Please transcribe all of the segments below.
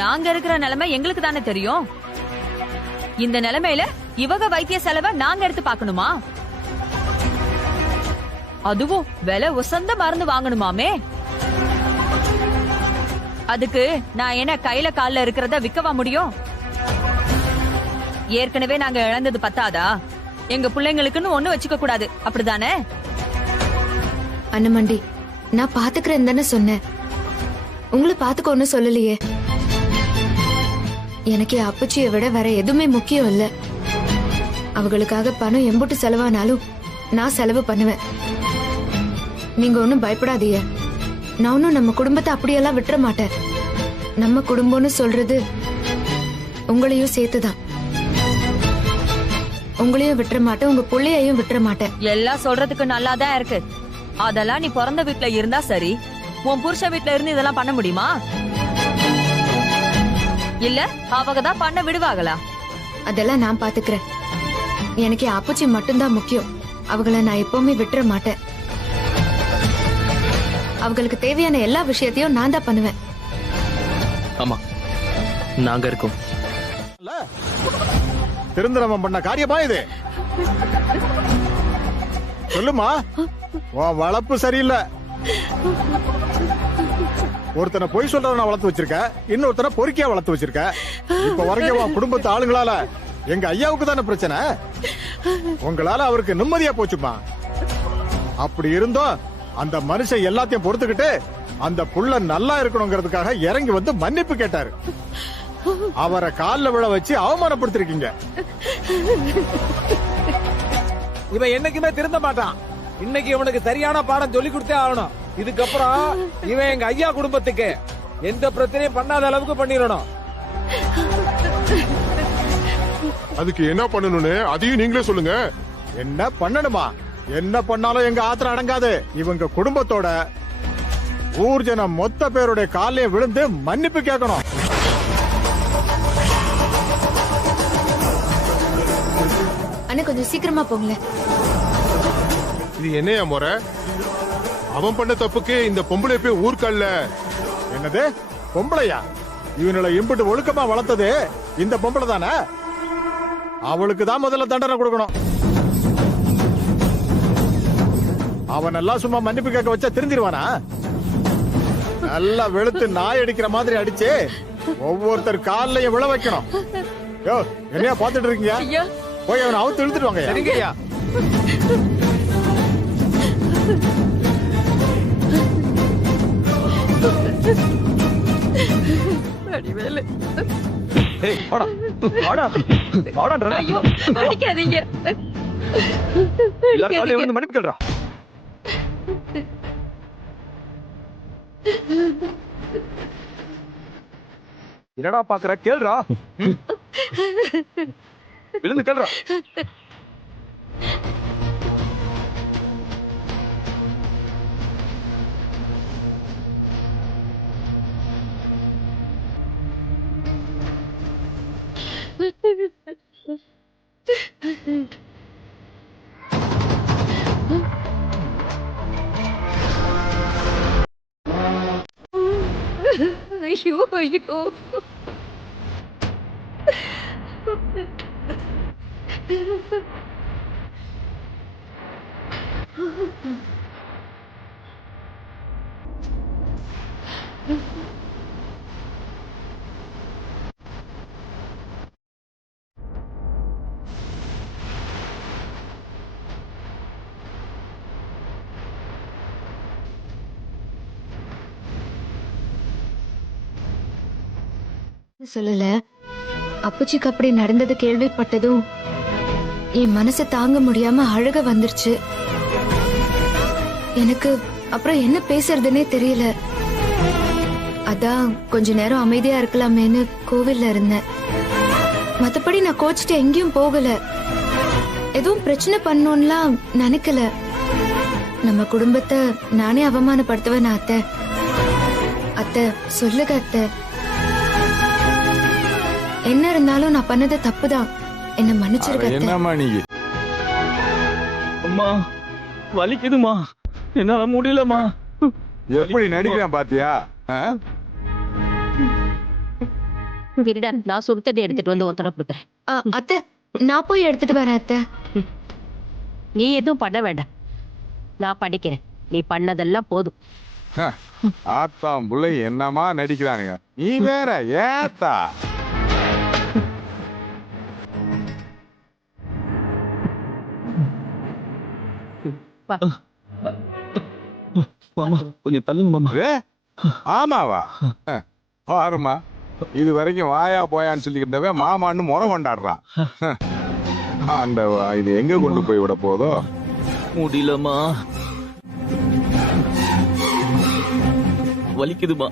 நாங்க இருக்கிற நிலைமை எங்களுக்கு தானே தெரியும். இந்த நிலைமையில இவங்க வைத்திய செலவை நாங்க எடுத்து பாக்கணுமா? அதுவும் விலை உசந்த மருந்து வாங்கணுமாமே. அதுக்கு நான் என்ன கையில கால்ல இருக்கிறத விற்கவா முடியும்? ஏற்கனவே நாங்க இழந்தது பத்தாதா? எங்க பிள்ளைங்களுக்குன்னு ஒண்ணு வச்சுக்க கூடாது, அப்படிதானே? அண்ணமண்டி, நான் பாத்துக்கிறேன் தானே சொன்னேன். உங்களை பாத்துக்க ஒண்ணு சொல்லலையே. எனக்கு அப்பச்சியை விட வேற எதுவுமே முக்கியம் இல்ல. அவங்களுக்காக பணம் எம்புட்டு செலவானாலும் நான் செலவு பண்ணுவேன். நீங்க ஒண்ணும் பயப்படாதீங்க. நானும் நம்ம குடும்பத்தை அப்படியெல்லாம் விட்டுற மாட்டேன். நம்ம குடும்பம்னு சொல்றது உங்களையும் சேர்த்துதான். உங்களையும் விட்டுற மாட்டேன், உங்க புள்ளையையும் விட்டுற மாட்டேன். எல்லாம் சொல்றதுக்கு நல்லாதான் இருக்கு. அதெல்லாம் நீ பிறந்த வீட்டுல இருந்தா சரி. உன் புருஷ வீட்டுல இருந்து இதெல்லாம் பண்ண முடியுமா? இல்ல அவங்க தான் பண்ண விடுவாங்களா? அதெல்லாம் நான் பாத்துக்கிறேன். எனக்கு அப்பச்சி மட்டும்தான் முக்கியம். அவங்கள நான் எப்பவுமே விட்டுற மாட்டேன். அவங்களுக்கு தேவையான எல்லா விஷயத்தையும் நான் தான் பண்ணுவேன். ஆமா, நாங்க இருக்கோம். திருந்தரமம் பண்ண காரியமா இது? சொல்லுமா, உன் வளர்ப்பு சரியில்லை. ஒருத்தனை பொய் சொல்றவன வளர்த்து வச்சிருக்க, இன்னொருத்தனை பொறுக்கியா வளர்த்து வச்சிருக்க. இப்ப வரைக்கும் உன் குடும்பத்து ஆளுங்களால எங்க ஐயாவுக்கு தானே பிரச்சனை. உங்களால அவருக்கு நிம்மதியா போச்சுமா. அப்படி இருந்தோம் அந்த மனுஷன் எல்லாத்தையும் பொறுத்துக்கிட்டு அந்த புள்ள நல்லா இருக்கணுங்கிறதுக்காக இறங்கி வந்து மன்னிப்பு கேட்டாரு. அவரை கால்ல விழ வச்சு அவமானப்படுத்திருக்கீங்க. இவன் என்னைக்குமே திருந்த மாட்டான். இன்னைக்கு இவனுக்கு சரியான பாடம் சொல்லி கொடுத்தே ஆகணும். இதுக்கப்புறம் இவன் எங்க ஐயா குடும்பத்துக்கு எந்த பிரச்சனையும் பண்ணாத அளவுக்கு பண்ணிடணும். அதுக்கு என்ன பண்ணணும்னு அதையும் நீங்களே சொல்லுங்க. என்ன பண்ணணுமா? என்ன பண்ணாலும் எங்க ஆத்திரம் அடங்காது. இவங்க குடும்பத்தோட ஊர் ஜனம் மொத்த பேருடைய காலையும் விழுந்து மன்னிப்பு கேட்கணும். அண்ணா கொஞ்சம் சீக்கிரமா போங்களேன். இது என்னையா முறை? அவன் பண்ண தப்புக்கு இந்த பொம்பளை போய் ஊர்க்கல்ல. என்னது பொம்பளையா? இவனுல இம்புட்டு ஒழுக்கமா வளர்த்தது இந்த பொம்பளை தானே. அவளுக்கு தான் முதல்ல தண்டனை கொடுக்கணும். அவன் எல்லாம் சும்மா மன்னிப்பு கேட்க வச்சா திருந்திருவானா? நல்லா வெளுத்து நாய் அடிக்கிற மாதிரி அடிச்சு ஒவ்வொருத்தர் காலையும் விழ வைக்கணும். யோ, என்னையா பாத்துட்டு இருக்கீங்க? போய் அவனை அவுத்து இழுத்துட்டு வாங்க. சரிங்கய்யா. மன்னிப்பு கேள்றா. என்னடா பாக்குற? கேள்றா. விழுந்து கேள்றா. ஐயோ ஐயோ. சொல்லல. அப்பச்சிக்கு அப்படி நடந்தது கேள்விப்பட்டதும் என் மனசை தாங்க முடியாம அழுக வந்துருச்சு. எனக்கு அப்புறம் என்ன பேசுறதுன்னே தெரியல. அதான் கொஞ்ச நேரம் அமைதியா இருக்கலாமேன்னு கோவில்ல இருந்தேன். மத்தபடி நான் கோச்சிட்டு எங்கேயும் போகல. எதுவும் பிரச்சனை பண்ணணும்லாம் நினைக்கல. நம்ம குடும்பத்தை நானே அவமானப்படுத்துவேன். அத்தை அத்தை சொல்லுங்க அத்தை. என்ன இருந்தாலும் நான் பண்ணது தப்புதான். என்ன மன்னிச்சிருக்க. என்னம்மா நீ? அம்மா வலிக்குதுமா. என்னால முடியலம்மா. எப்படி நடிக்கிறேன் பாத்தியா? விருடா, நான் சுடுத்தண்ணி எடுத்துட்டு வந்து ஒத்தனை கொடுக்குறேன். அத்தை, நான் போய் எடுத்துட்டு வரேன் அத்தை. நீ எதுவும் பண்ண வேண்டாம், நான் பண்ணிக்கிறேன். நீ பண்ணதெல்லாம் போதும். ஆத்தாம் புள்ளை என்னமா நடிக்கிறானுங்க. நீ வேற ஏத்தா. கொஞ்சம் தள்ளுங்க மாமா. ஆமாவா? பாருமா, இது வரைக்கும் வாயா போயான்னு சொல்லிக்கிட்டவன் மாமான்னு முறை கொண்டாடுறான். ஆண்டவா, இது எங்க கொண்டு போய் விட போதோ? முடியலம்மா, வலிக்குதுமா.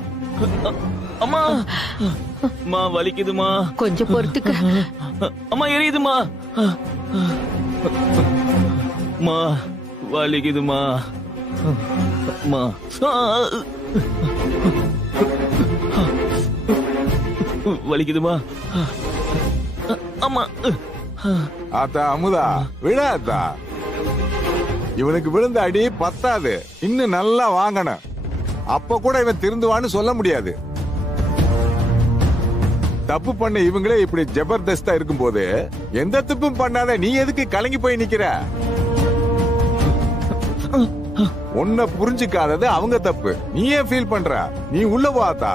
அம்மா, அம்மா வலிக்குதுமா. கொஞ்சம் பொறுத்துக்க. அம்மா எரியுதுமா. அம்மா வலிக்குதுமா. அம்மா வலிக்குதுமா. அம்மா. ஆத்தா அமுதா, விடாத்தா. இவனுக்கு விழுந்த அடி பத்தாது, இன்னும் நல்லா வாங்கணும். அப்ப கூட இவன் திருந்துவான்னு சொல்ல முடியாது. தப்பு பண்ண இவங்களே இப்படி ஜபர்தஸ்தா இருக்கும் போது எந்த தப்பும் பண்ணாத நீ எதுக்கு கலங்கி போய் நிக்கிற? உன்னை புரிஞ்சுக்காதது அவங்க தப்பு. நீ ஏன் ஃபீல் பண்ற? நீ உள்ள போத்தா.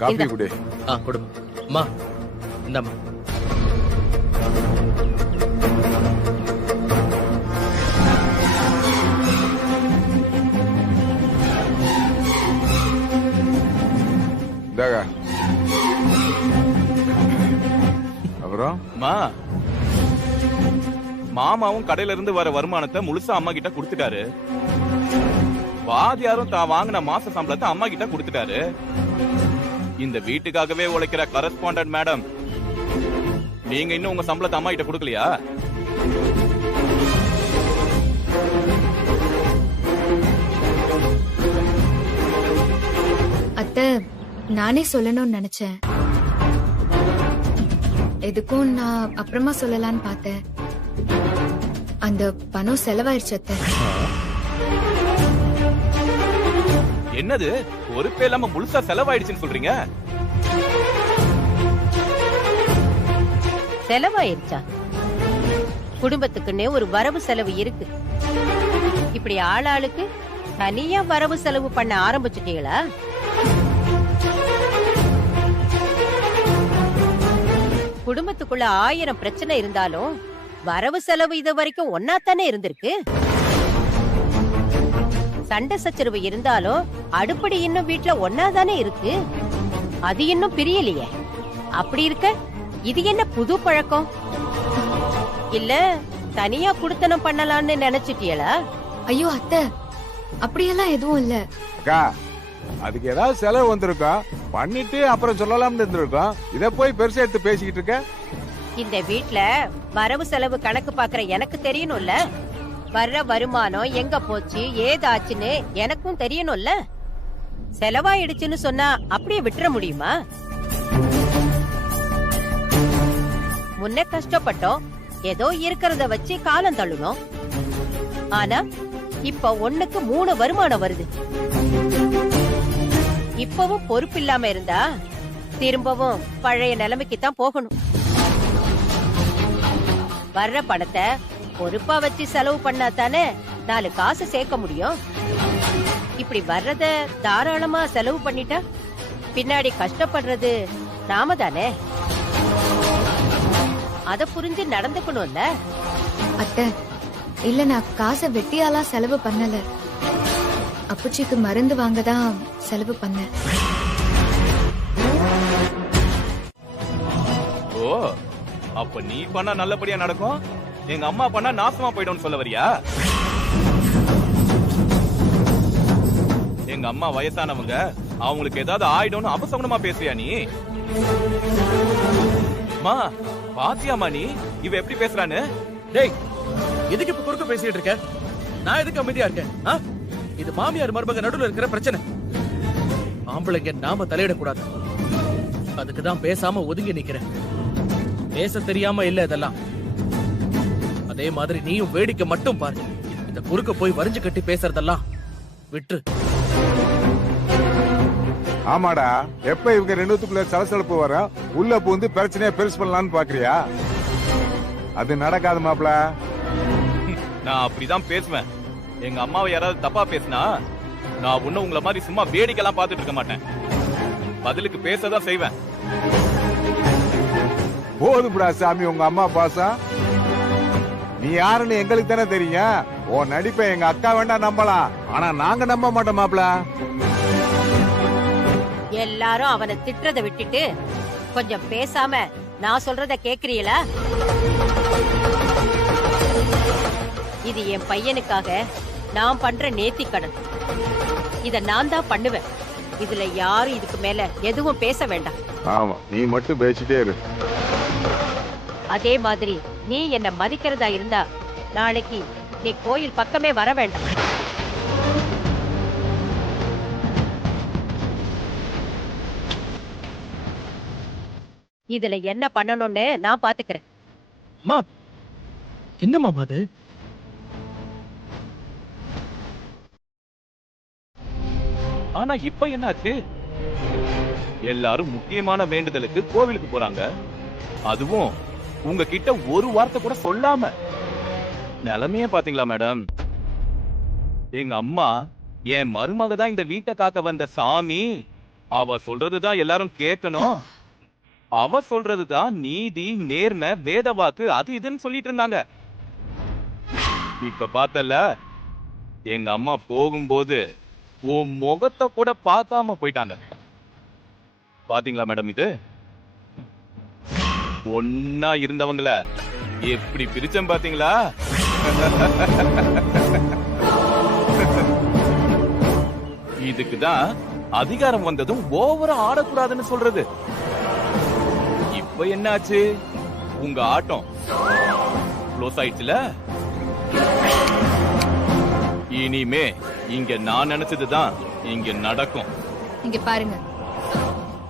காபி குடி. கொடுமா. அம்மா இந்தம்மா. அப்புறம் மாமாவும் கடையில இருந்து வர வருமானத்தை முழுசா அம்மா கிட்ட கொடுத்துட்டாரு. வாதியாரும் தான் வாங்கின மாச சம்பளத்தை அம்மா கிட்ட கொடுத்துட்டாரு. இந்த வீட்டுக்காகவே உழைக்கிற கரஸ்பாண்டன்ட் மேடம், நீங்க இன்னும் உங்க சம்பளத்தை அம்மா கிட்ட கொடுக்கலையா? அத்தை, நானே சொல்லணும்னு நினைச்சேன். எதுக்கும் நான் அப்புறமா சொல்லலான்னு பார்த்தேன். அந்த பணம் செலவாயிருச்சு அத்தை. என்னது, பொறுப்பே இல்லாம முழுசா செலவாயிடுச்சுன்னு சொல்றீங்க? செலவாயிருச்சா? குடும்பத்துக்குன்னே ஒரு வரவு செலவு இருக்கு. இப்படி ஆளாளுக்கு தனியா வரவு செலவு பண்ண ஆரம்பிச்சுட்டீங்களா? குடும்பத்துக்குள்ள 1000 பிரச்சனை இருந்தாலும் வரவு செலவு இது வரைக்கும் ஒன்னாத்தானே இருந்திருக்கு. சண்டை சச்சரவு இருந்தாலும் அடுப்படி இன்னும் வீட்டுல ஒன்னாதானே இருக்கு. அது இன்னும் பிரியலையே. அப்படி இருக்க இது என்ன புது பழக்கம்? இல்ல தனியா குடுத்தனம் பண்ணலாம்னு நினைச்சிட்டியலா? ஐயோ அத்தை, அப்படியெல்லாம் எதுவும் இல்ல. அக்கா, அதுக்கு ஏதாவது செலவு வந்திருக்கோம், பண்ணிட்டு அப்புறம் சொல்லலாம்னு இருந்திருக்கோம். இத போய் பெருசா எடுத்து பேசிக்கிட்டு இருக்க. இந்த வீட்ல வரவு செலவு கணக்கு பாக்குற எனக்கு தெரியணும்ல. வர்ற வருமானம் எங்க போச்சு ஏதாச்சுன்னு எனக்கும் தெரியணும்ல. செலவாயிடுச்சுன்னு சொன்னா அப்படியே விட்டுற முடியுமா? முன்ன கஷ்டப்பட்டோம், ஏதோ இருக்கிறத வச்சு காலம் தள்ளணும். ஆனா இப்ப 1க்கு 3 வருமானம் வருது. இப்பவும் பொறுப்பு இல்லாம இருந்தா திரும்பவும் பழைய நிலைமைக்கு தான் போகணும். வர்ற பணத்தை பொறுப்பா வச்சு செலவு பண்ணா தானே 4 காசு சேர்க்க முடியும். இப்படி வர்றத தாராளமா செலவு பண்ணிட்டா பின்னாடி கஷ்டப்படுறது நாம தானே. அத புரிஞ்சு நடந்துக்கணும்ல. அத்தை, இல்ல நான் காசை வெட்டியாலாம் செலவு பண்ணல. அப்புச்சிக்கு மருந்து வாங்க தான் செலவு பண்ணேன். ஓ, அப்ப நீ பண்ணா நல்லபடியா நடக்கும், எங்க அம்மா பண்ணா நாசமா போயிடும் சொல்ல வரியா? எங்க அம்மா வயசானவங்க, அவங்களுக்கு ஏதாவது ஆயிடும்னு அபசகுனமா பேசுறியா நீ? அம்மா பாத்தியாமா நீ இவ எப்படி பேசுறான்னு? டேய் எதுக்கு இப்ப குறுக்க பேசிட்டு இருக்க? நான் எதுக்கு அமைதியா இருக்கேன்? ஆ? இது மாமியார் மருமக நடுவுல இருக்கிற பிரச்சனை. ஆம்பளைங்க நாம தலையிடக்கூடாது. அதுக்குதான் பேசாம ஒதுங்கி நிக்கிறேன். பேச தெரியாம இல்ல இதெல்லாம். அதே மாதிரி நீயும் வேடிக்கை மட்டும் பாரு. இந்த குறுக்க போய் வரிஞ்சு கட்டி பேசுறதெல்லாம் விட்டு. ஆமாடா, எப்ப இவங்க ரெண்டுத்துக்குள்ள சலசலப்பு வரும் உள்ள பூந்து பிரச்சனையை பெருசு பண்ணலாம்னு பாக்குறியா? அது நடக்காது மாப்ள. நான் அப்படிதான் பேசுவேன். எங்க அம்மாவை யாராவது தப்பா பேசினா நான் ஒன்னும் உங்களை மாதிரி சும்மா வேடிக்கைலாம் பார்த்துட்டு இருக்க மாட்டேன். பதிலுக்கு பேசதான் செய்வேன். போதும்டா சாமி உங்க அம்மா பாசம். நீ யாருன்னு எங்களுக்கு தானே தெரியும். உன் நடிப்பை எங்க அக்கா வேண்டாம் நம்பலாம், ஆனா நாங்க நம்ப மாட்டோம் மாப்ள. எல்லாரும் அவனை திட்டுறத விட்டுட்டு கொஞ்சம் பேசாம நான் சொல்றத கேக்குறீங்களா? இது என் பையனுக்காக நான் பண்ற நேர்த்திக் கடன். இத நான் தான் பண்ணுவேன். இதுல யாரும் இதுக்கு மேல எதுவும் பேச வேண்டாம். ஆமா, நீ மட்டும் பேசிட்டே இரு. அதே மாதிரி நீ என்ன மதிக்கிறதா இருந்தா நாளைக்கு நீ கோயில் பக்கமே வர வேண்டாம். இதுல என்ன பண்ணணும்னு நான் பாத்துக்கிறேன். அம்மா என்ன மாமா அது? ஆனா இப்ப என்னாச்சு? எல்லாரும் முக்கியமான வேண்டுதலுக்கு கோவிலுக்கு போறாங்க. அதுவும் உங்ககிட்ட ஒரு வார்த்தை கூட சொல்லாம. நிலைமையே பாத்தீங்களா மேடம்? எங்க அம்மா என் மருமக தான் இந்த வீட்டை காக்க வந்த சாமி. அவ சொல்றதுதான் எல்லாரும் கேட்கணும். அவ சொல்றதுதான் நீதி, நேர்மை, வேத வாக்கு, அது இதுன்னு சொல்லிட்டு இருந்தாங்க. இப்ப பார்த்தல, எங்க அம்மா போகும்போது உன் முகத்தை கூட பார்க்காம போயிட்டாங்க. பாத்தீங்களா மேடம்? இது ஒன்னா இருந்தவங்கள எப்படி பிரிச்சம் பாத்தீங்களா? இதுக்குதான் அதிகாரம் வந்ததும் ஓவரா ஆடக்கூடாதுன்னு சொல்றது. இப்ப என்னாச்சு? உங்க ஆட்டம் க்ளோஸ் ஆயிடுச்சுல. இனிமே இங்க நான் நினைச்சதுதான் இங்க நடக்கும். இங்க பாருங்க,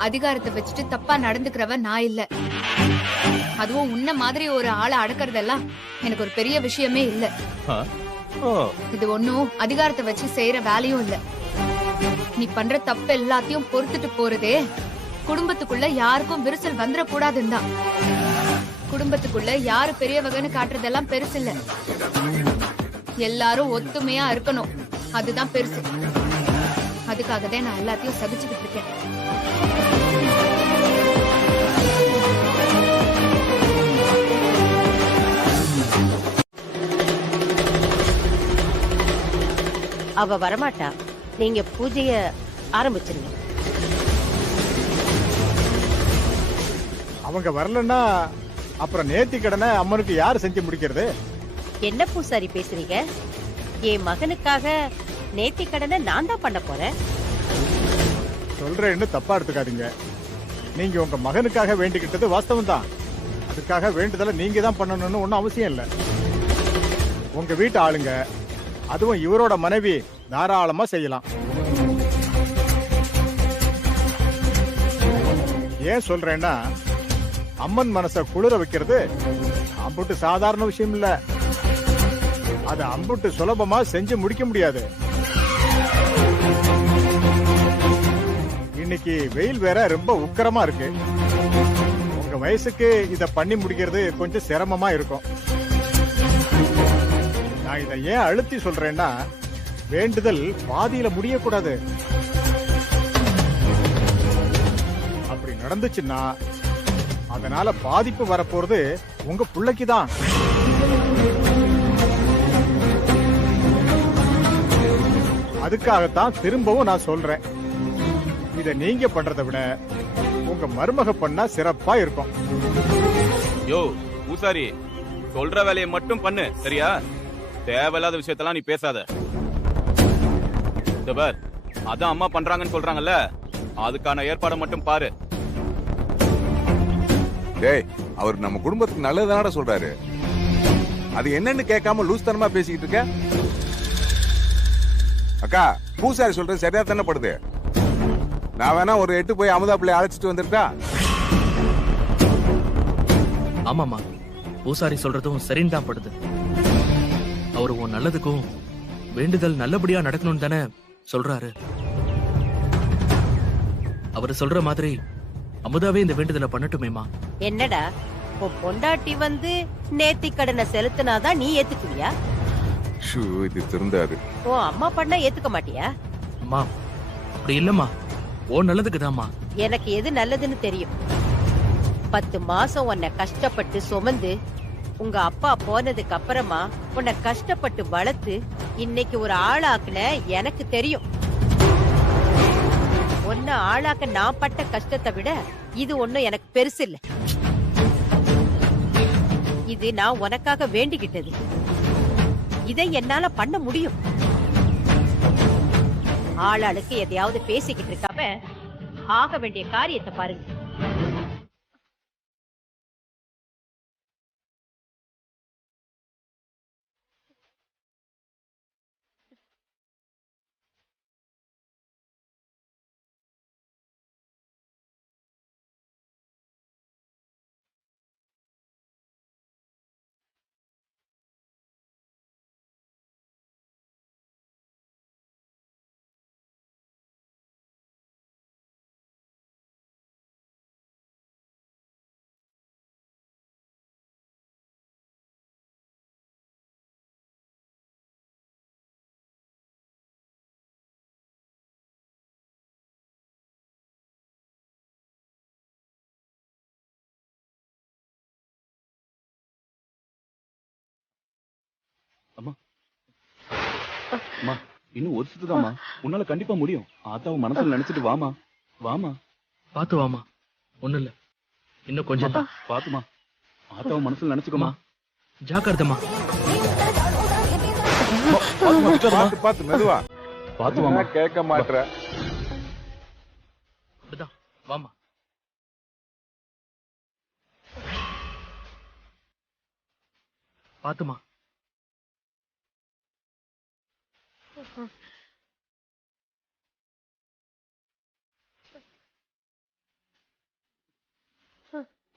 அதிகாரத்தை வச்சுட்டு தப்பா நடந்துக்கிறவ நான் இல்ல. அதுவும் உன்ன மாதிரி ஒரு ஆளை அடக்கறதெல்லாம் எனக்கு ஒரு பெரிய விஷயமே இல்ல. இது ஒன்னும் அதிகாரத்தை வச்சு செய்யற வேலையும் இல்ல. நீ பண்ற தப்பு எல்லாத்தையும் பொறுத்துட்டு போறதே குடும்பத்துக்குள்ள யாருக்கும் விரிசல் வந்துட கூடாதுன்னு தான். குடும்பத்துக்குள்ள யாரு பெரியவகன்னு காட்டுறதெல்லாம் பெருசு இல்ல. எல்லாரும் ஒத்துமையா இருக்கணும், அதுதான் பெருசு. அதுக்காக தான் நான் எல்லாத்தையும் சகிச்சுக்கிட்டு இருக்கேன். அவ வரமாட்டா. நீங்க பூஜைய ஆரம்பிச்சிருங்க. அவங்க வரலன்னா அப்புறம் நேர்த்தி கடனை அம்மனுக்கு யாரு செஞ்சு முடிக்கிறது? என்ன பூசாரி பேசுறீங்க? என் மகனுக்காக நேர்த்திக் கடனை நான் தான் பண்ண போறேன். சொல்றேன்னு தப்பா எடுத்துக்காதீங்க. நீங்க உங்க மகனுக்காக வேண்டிக்கிட்டது வாஸ்தவம் தான். அதுக்காக வேண்டுதலை நீங்க தான் பண்ணணும்னு ஒன்னும் அவசியம் இல்ல. உங்க வீட்டு ஆளுங்க, அதுவும் இவரோட மனைவி தாராளமா செய்யலாம். ஏன் சொல்றேன்னா, அம்மன் மனச குளிர வைக்கிறது அம்புட்டு சாதாரண விஷயம் இல்ல. அது அம்புட்டு சுலபமா செஞ்சு முடிக்க முடியாது. இன்னைக்கு வெயில் வேற ரொம்ப உக்கிரமா இருக்கு. உங்க வயசுக்கு இத பண்ணி முடிக்கிறது கொஞ்சம் சிரமமா இருக்கும். நான் இதை ஏன் அழுத்தி சொல்றேன்னா, வேண்டுதல் பாதியில முடியக்கூடாது. அப்படி நடந்துச்சுன்னா அதனால பாதிப்பு வரப்போறது உங்க பிள்ளைக்கு தான். அதுக்காகத்தான் திரும்பவும் நான் சொல்றேன், இத நீங்க பண்றதை விட உங்க மருமக பண்ணா சிறப்பா இருக்கும். யோ பூசாரி, சொல்ற வேலையை மட்டும் பண்ணு, சரியா? தேவையில்லாத விஷயத்தெல்லாம் நீ பேசாத. பார், அதான் அம்மா பண்றாங்கன்னு சொல்றாங்கல்ல, அதுக்கான ஏற்பாடு மட்டும் பாரு. டேய், அவர் நம்ம குடும்பத்துக்கு நல்லதுதானடா சொல்றாரு. அது என்னன்னு கேட்காம லூஸ் தனமா பேசிக்கிட்டு இருக்க. அக்கா, பூசாரி சொல்றது சரியா தானே படுது. நான் வேணா ஒரு 8 போய் அமுதா பிள்ளை அழைச்சிட்டு வந்திருக்கா. ஆமாமா, பூசாரி சொல்றதும் சரின்னு தான் படுது. அவரு உன் நல்லதுக்கும் வேண்டுதல் நல்லபடியா நடக்கணும்னு தானே சொல்றாரு. அவரு சொல்ற மாதிரி அமுதாவே இந்த வேண்டுதலை பண்ணட்டுமேமா. என்னடா உன் பொண்டாட்டி வந்து நேத்தி கடனை செலுத்தினாதான் நீ ஏத்துக்குவியா? ஷூ, இது திருந்தாரு. உன் அம்மா பண்ணா ஏத்துக்க மாட்டியா? அம்மா, அப்படி இல்லம்மா, ஓ நல்லதுக்குதாம்மா. எனக்கு எது நல்லதுன்னு தெரியும். 10 மாசம் உன்னை கஷ்டப்பட்டு சுமந்து உங்க அப்பா போனதுக்கு அப்புறமா உன்னை கஷ்டப்பட்டு வளர்த்து இன்னைக்கு ஒரு ஆளாக்குன எனக்கு தெரியும். உன்னை ஆளாக்க நான் பட்ட கஷ்டத்தை விட இது ஒண்ணும் எனக்கு பெருசு இல்ல. இது நான் உனக்காக வேண்டிக்கிட்டது. இதை என்னால பண்ண முடியும். ஆளாளுக்கு எதையாவது பேசிக்கிட்டு இருக்காம ஆக வேண்டிய காரியத்தை பாருங்க. அம்மா, அம்மா, இன்னும் ஒரு சுத்துதாம்மா. உன்னால கண்டிப்பா முடியும். ஆத்தாவை மனசுல நினைச்சிட்டு வாமா. வாமா, பாத்து வாமா, ஒண்ணு இல்ல, இன்னும் கொஞ்சம் தான். பாத்துமா, ஆத்தாவை மனசுல நினைச்சுக்கோமா. ஜாக்கிரதமா. பாத்து பாத்து மெதுவா. பாத்து வாமா. கேட்க மாட்டற. அப்படிதான் வாமா. பாத்துமா.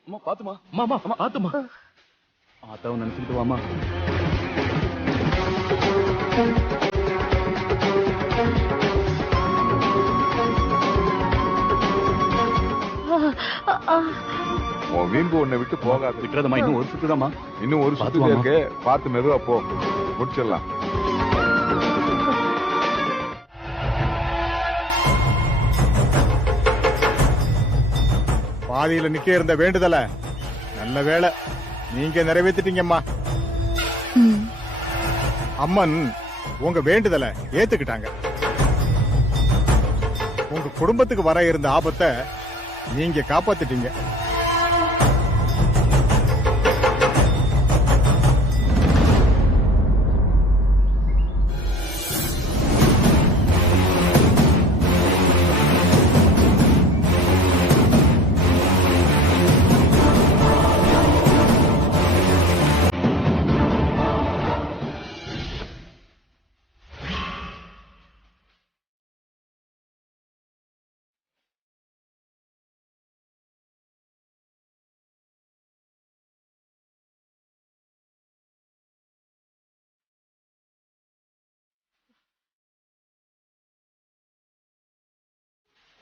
அம்மா, பாத்துமா. மாமா, பாத்துமா. ஆத்தாவை நினைச்சுக்கிட்டு வாமா. உன் வீம்பு உன்னை விட்டு போகாது. விக்ரதம்மா, இன்னும் ஒரு சுத்துதாம்மா. இன்னும் ஒரு சுத்து இருக்கு. பார்த்து மெதுவா போ, முடிச்சிடலாம். பாதியில நிக்க இருந்த வேண்டுதல நல்ல வேளை நீங்க நிறைவேற்றிட்டீங்கம்மா. அம்மன் உங்க வேண்டுதல ஏத்துக்கிட்டாங்க. உங்க குடும்பத்துக்கு வர இருந்த ஆபத்தை நீங்க காப்பாத்திட்டீங்க.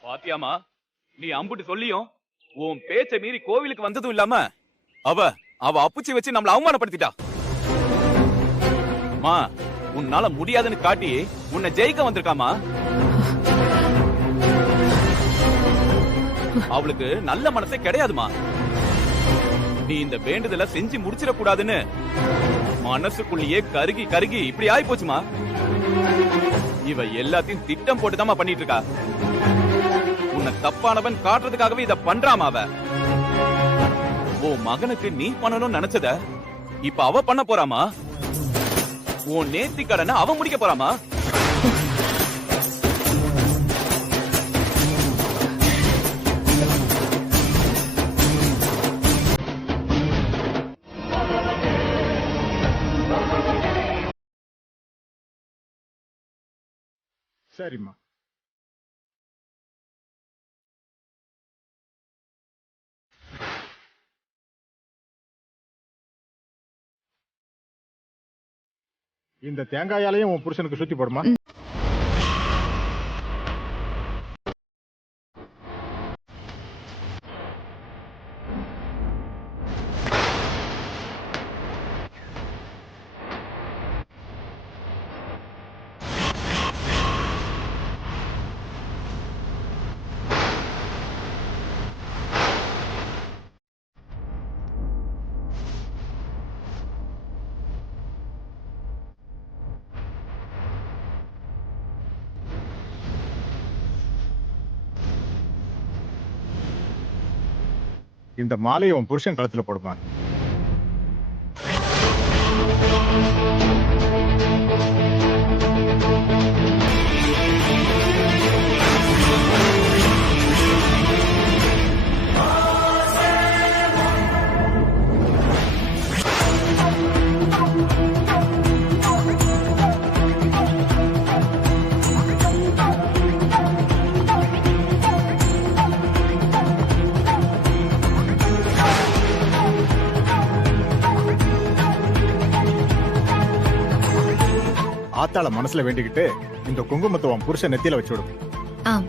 பாத்தியாமா, நீ அம்புட்டு சொல்லியும் உன் பேச்ச மீறி கோவிலுக்கு வந்ததும் இல்லாம அவ அப்புச்சி வச்சு நம்மள அவமானப்படுத்திட்டா. அம்மா, உன்னால முடியாதுன்னு காட்டி உன்னை ஜெயிக்க வந்திருக்காமா. அவளுக்கு நல்ல மனசே கிடையாதுமா. நீ இந்த வேண்டுதல செஞ்சு முடிச்சிட கூடாதுன்னு மனசுக்குள்ளேயே கருகி கருகி இப்படி ஆயி போச்சுமா. இவ எல்லாத்தையும் திட்டம் போட்டுதாமா பண்ணிட்டு இருக்கா. உன்னை தப்பானவன் காட்டுறதுக்காகவே இத பண்றாமா. அவ உன் மகனுக்கு நீ பண்ணணும்னு நினைச்சத இப்ப அவ பண்ண போறாமா. உன் நேர்த்தி கடனை அவ முடிக்க போறாமா. சரிம்மா. இந்த தேங்காயாலையும் உன் புருஷனுக்கு சுத்தி போடுமா. இந்த மாலையை உன் புருஷன் கழுத்துல போடுமா. ஆத்தாள மனசுல வேண்டிக்கிட்டு இந்த குங்குமத்தை உன் புருஷன் நெத்தியில வச்சு விடும். ஆம்.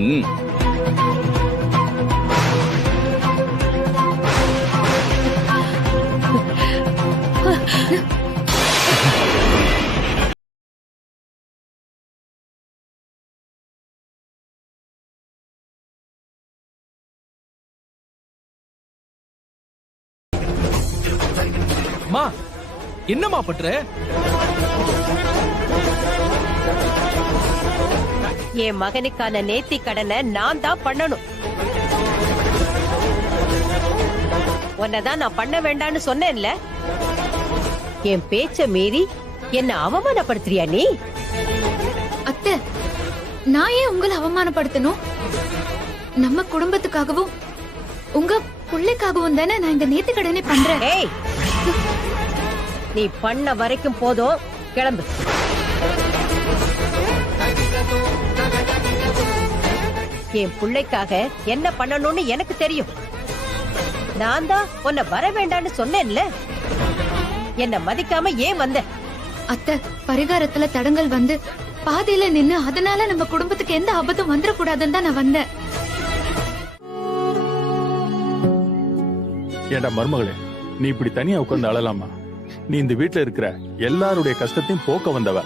ம். மா என்னம்மா பண்ற? என் மகனுக்கான நேர்த்தி கடனை நான் தான் பண்ணணும். உன்னதான் நான் பண்ண வேண்டாம்னு சொன்னேன்ல. என் பேச்ச மீறி என்ன அவமானப்படுத்துறியா நீ? அத்தை, நான் ஏன் உங்களை அவமானப்படுத்தணும்? நம்ம குடும்பத்துக்காகவும் உங்க பிள்ளைக்காகவும் தானே நான் இந்த நேர்த்தி கடனை பண்றேன். ஏய், நீ பண்ண வரைக்கும் போதும், கிளம்பு. என் பிள்ளைக்காக என்ன பண்ணணும்னு எனக்கு தெரியும். நான் தான் உன்னை வர வேண்டாம்னு சொன்னேன்ல. என்ன மதிக்காம ஏன் வந்த? அத்தை, பரிகாரத்துல தடங்கள் வந்து பாதையில நின்னு அதனால நம்ம குடும்பத்துக்கு எந்த ஆபத்தும் வந்துடக்கூடாதுன்னு தான் நான் வந்தேன். ஏண்டா மருமகளே, நீ இப்படி தனியா உட்கார்ந்து அழலாமா? நீ இந்த வீட்டுல இருக்கிற எல்லாருடைய கஷ்டத்தையும் போக்க வந்தவ.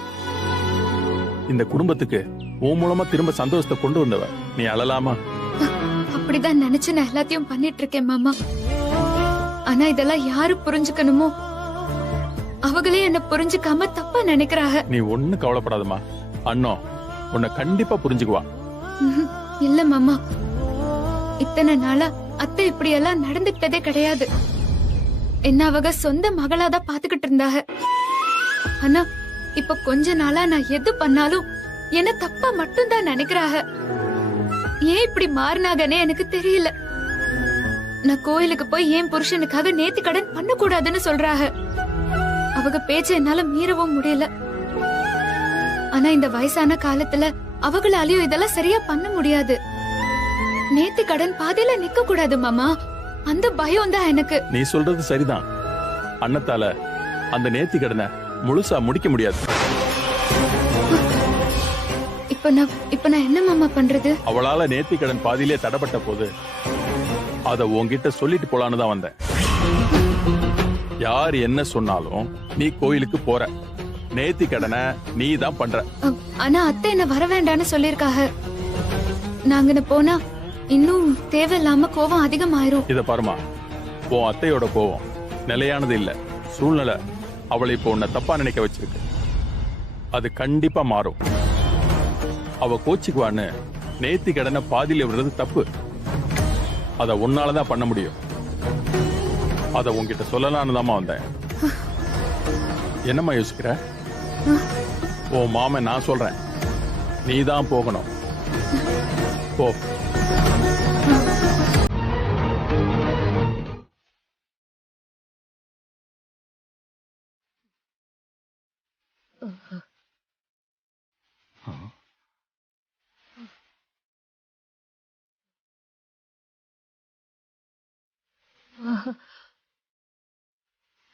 இந்த குடும்பத்துக்கு உன் மூலமா திரும்ப சந்தோஷத்தை கொண்டு வந்தவ. நீ அழலாமா? அப்படிதான் நினைச்சு நான் எல்லாத்தையும் பண்ணிட்டு இருக்கேன் மாமா. ஆனா இதெல்லாம் யாரு புரிஞ்சுக்கணுமோ அவங்களே என்ன புரிஞ்சுக்காம தப்பா நினைக்கிறாங்க. நீ ஒண்ணு கவலைப்படாதமா, அண்ணா உன்னை கண்டிப்பா புரிஞ்சுக்குவா. இல்ல மாமா, இத்தனை நாளா அத்தை இப்படி எல்லாம் நடந்துக்கிட்டதே கிடையாது. என்ன அவங்க சொந்த மகளாதான் பாத்துக்கிட்டு இருந்தாங்க. ஆனா இப்ப கொஞ்ச நாளா நான் எது பண்ணாலும் என்ன தப்பா மட்டும் தான் நினைக்கிறாங்க. ஏன் இப்படி மாறினாங்கன்னே எனக்கு தெரியல. நான் கோயிலுக்கு போய் என் புருஷனுக்காக நேர்த்தி கடன் பண்ண கூடாதுன்னு சொல்றாங்க. அவங்க பேச்ச என்னால மீறவும் முடியல. ஆனா இந்த வயசான காலத்துல அவங்களாலயும் இதெல்லாம் சரியா பண்ண முடியாது. நேர்த்தி கடன் பாதையில நிக்க கூடாது மாமா, அந்த பயம் தான் எனக்கு. நீ சொல்றது சரிதான். அண்ணத்தால அந்த நேர்த்தி கடனை முழுசா முடிக்க முடியாது. இப்ப நான் என்ன மாமா பண்றது? அவளால நேர்த்தி கடன் பாதியிலே தடப்பட்ட போது அத உன்கிட்ட சொல்லிட்டு போலான்னு தான் வந்தேன். யார் என்ன சொன்னாலும் நீ கோயிலுக்கு போற, நேர்த்தி கடனை நீ தான் பண்ற. ஆனா அத்தை என்ன வர வேண்டாம்னு சொல்லிருக்காங்க. நாங்க போனா இன்னும் தேவையில்லாம கோவம் அதிகமாயிரும். இத பாருமா, உன் அத்தையோட கோவம் நிலையானது இல்ல. சூழ்நிலை அவளை இப்போ உன்னை தப்பா நினைக்க வச்சிருக்கு. அது கண்டிப்பா மாறும். அவ கோச்சிக்குவான்னு நேர்த்தி கடனை பாதியில விடுறது தப்பு. அத உன்னாலதான் பண்ண முடியும். அத உன்கிட்ட சொல்லலான்னு தாமா வந்தேன். என்னம்மா யோசிக்கிற? உன் மாமன் நான் சொல்றேன், நீதான் போகணும். போ.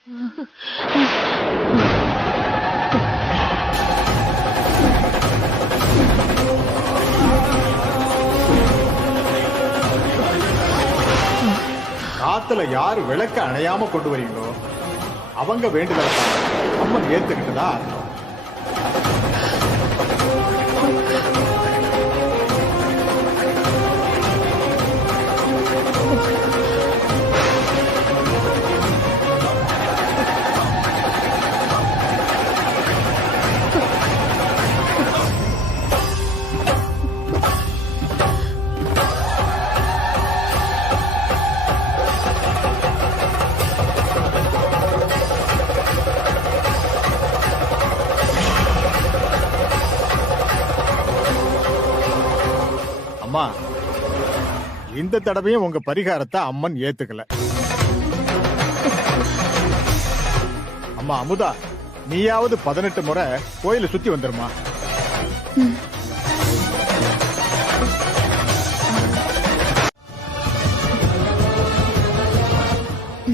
காத்துல யாரு விளக்க அணையாம கொண்டு வரீங்களோ அவங்க வேண்டுதல் அம்மன் ஏத்துக்கிட்டதா அர்த்தம். அம்மா, இந்த தடவையும் உங்க பரிகாரத்தை அம்மன் ஏத்துக்கல. அம்மா அமுதா, நீயாவது 18 முறை கோயில சுத்தி வந்துருமா.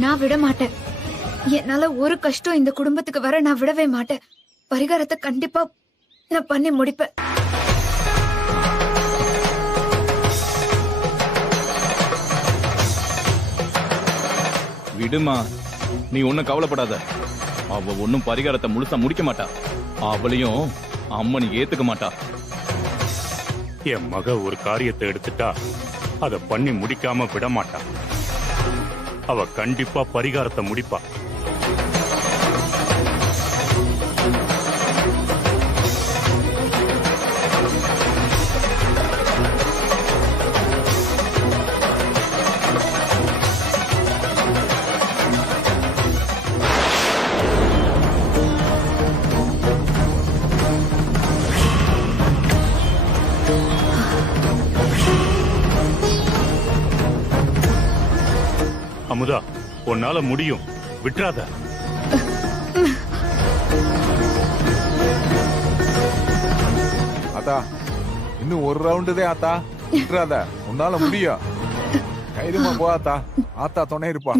நான் விட மாட்டேன். என்னால ஒரு கஷ்டம் இந்த குடும்பத்துக்கு வர நான் விடவே மாட்டேன். பரிகாரத்தை கண்டிப்பா நான் பண்ணி முடிப்பேன். விடுமா, நீ ஒன்னும் கவலைப்படாத. அவ ஒன்னும் பரிகாரத்தை முழுசா முடிக்க மாட்டா. அவளையும் அம்மன் ஏத்துக்க மாட்டா. என் மக ஒரு காரியத்தை எடுத்துட்டா அத பண்ணி முடிக்காம விட மாட்டா. அவ கண்டிப்பா பரிகாரத்தை முடிப்பா. அமுதா, உன்னால முடியும், விட்டுறாத. ஆத்தா, இன்னும் ஒரு ரவுண்டு தான் ஆத்தா, விட்டுறாத, உன்னால முடியும். தைரியமா போ ஆத்தா, ஆத்தா துணை இருப்பா.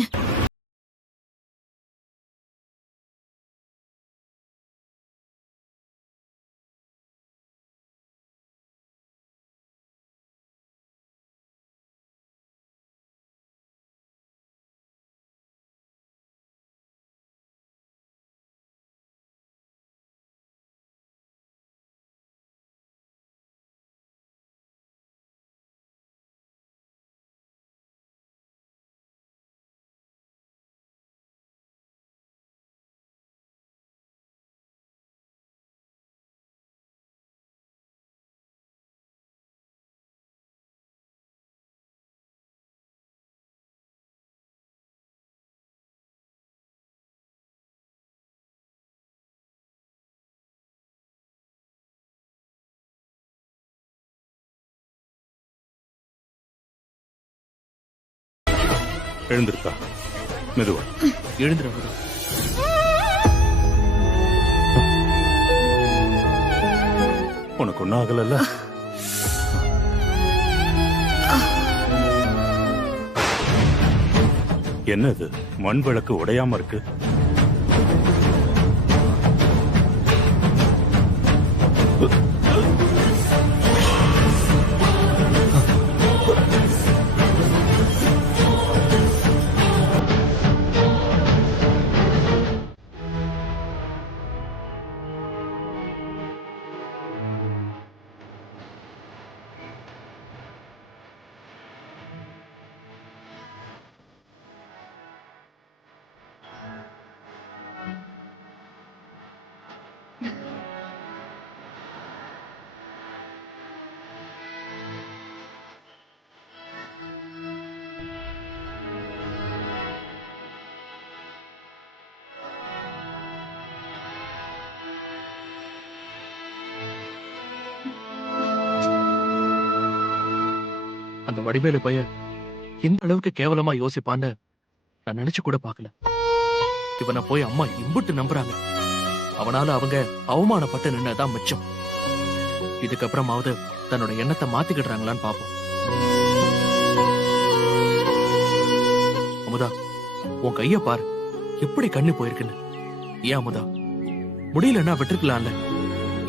எழுந்திருக்கா, மெதுவா எழுந்துரு. உனக்கு ஒன்னும் ஆகல. என்னது, மண் விளக்கு உடையாம இருக்கு? அந்த வடிவேலு பையன் இந்த அளவுக்கு கேவலமா யோசிப்பான்னு நான் நினைச்சு கூட பார்க்கல. இவனை போய் அம்மா இம்புட்டு நம்புறாங்க. அவனால அவங்க அவமானப்பட்டு நின்னதான் மிச்சம். இதுக்கப்புறமாவது தன்னோட எண்ணத்தை மாத்திக்கிடுறாங்களான்னு பாப்போம். அமுதா, உன் கைய பாரு, எப்படி கண்ணு போயிருக்குன்னு. ஏன் அமுதா, முடியலன்னா விட்டுருக்கலாம்ல.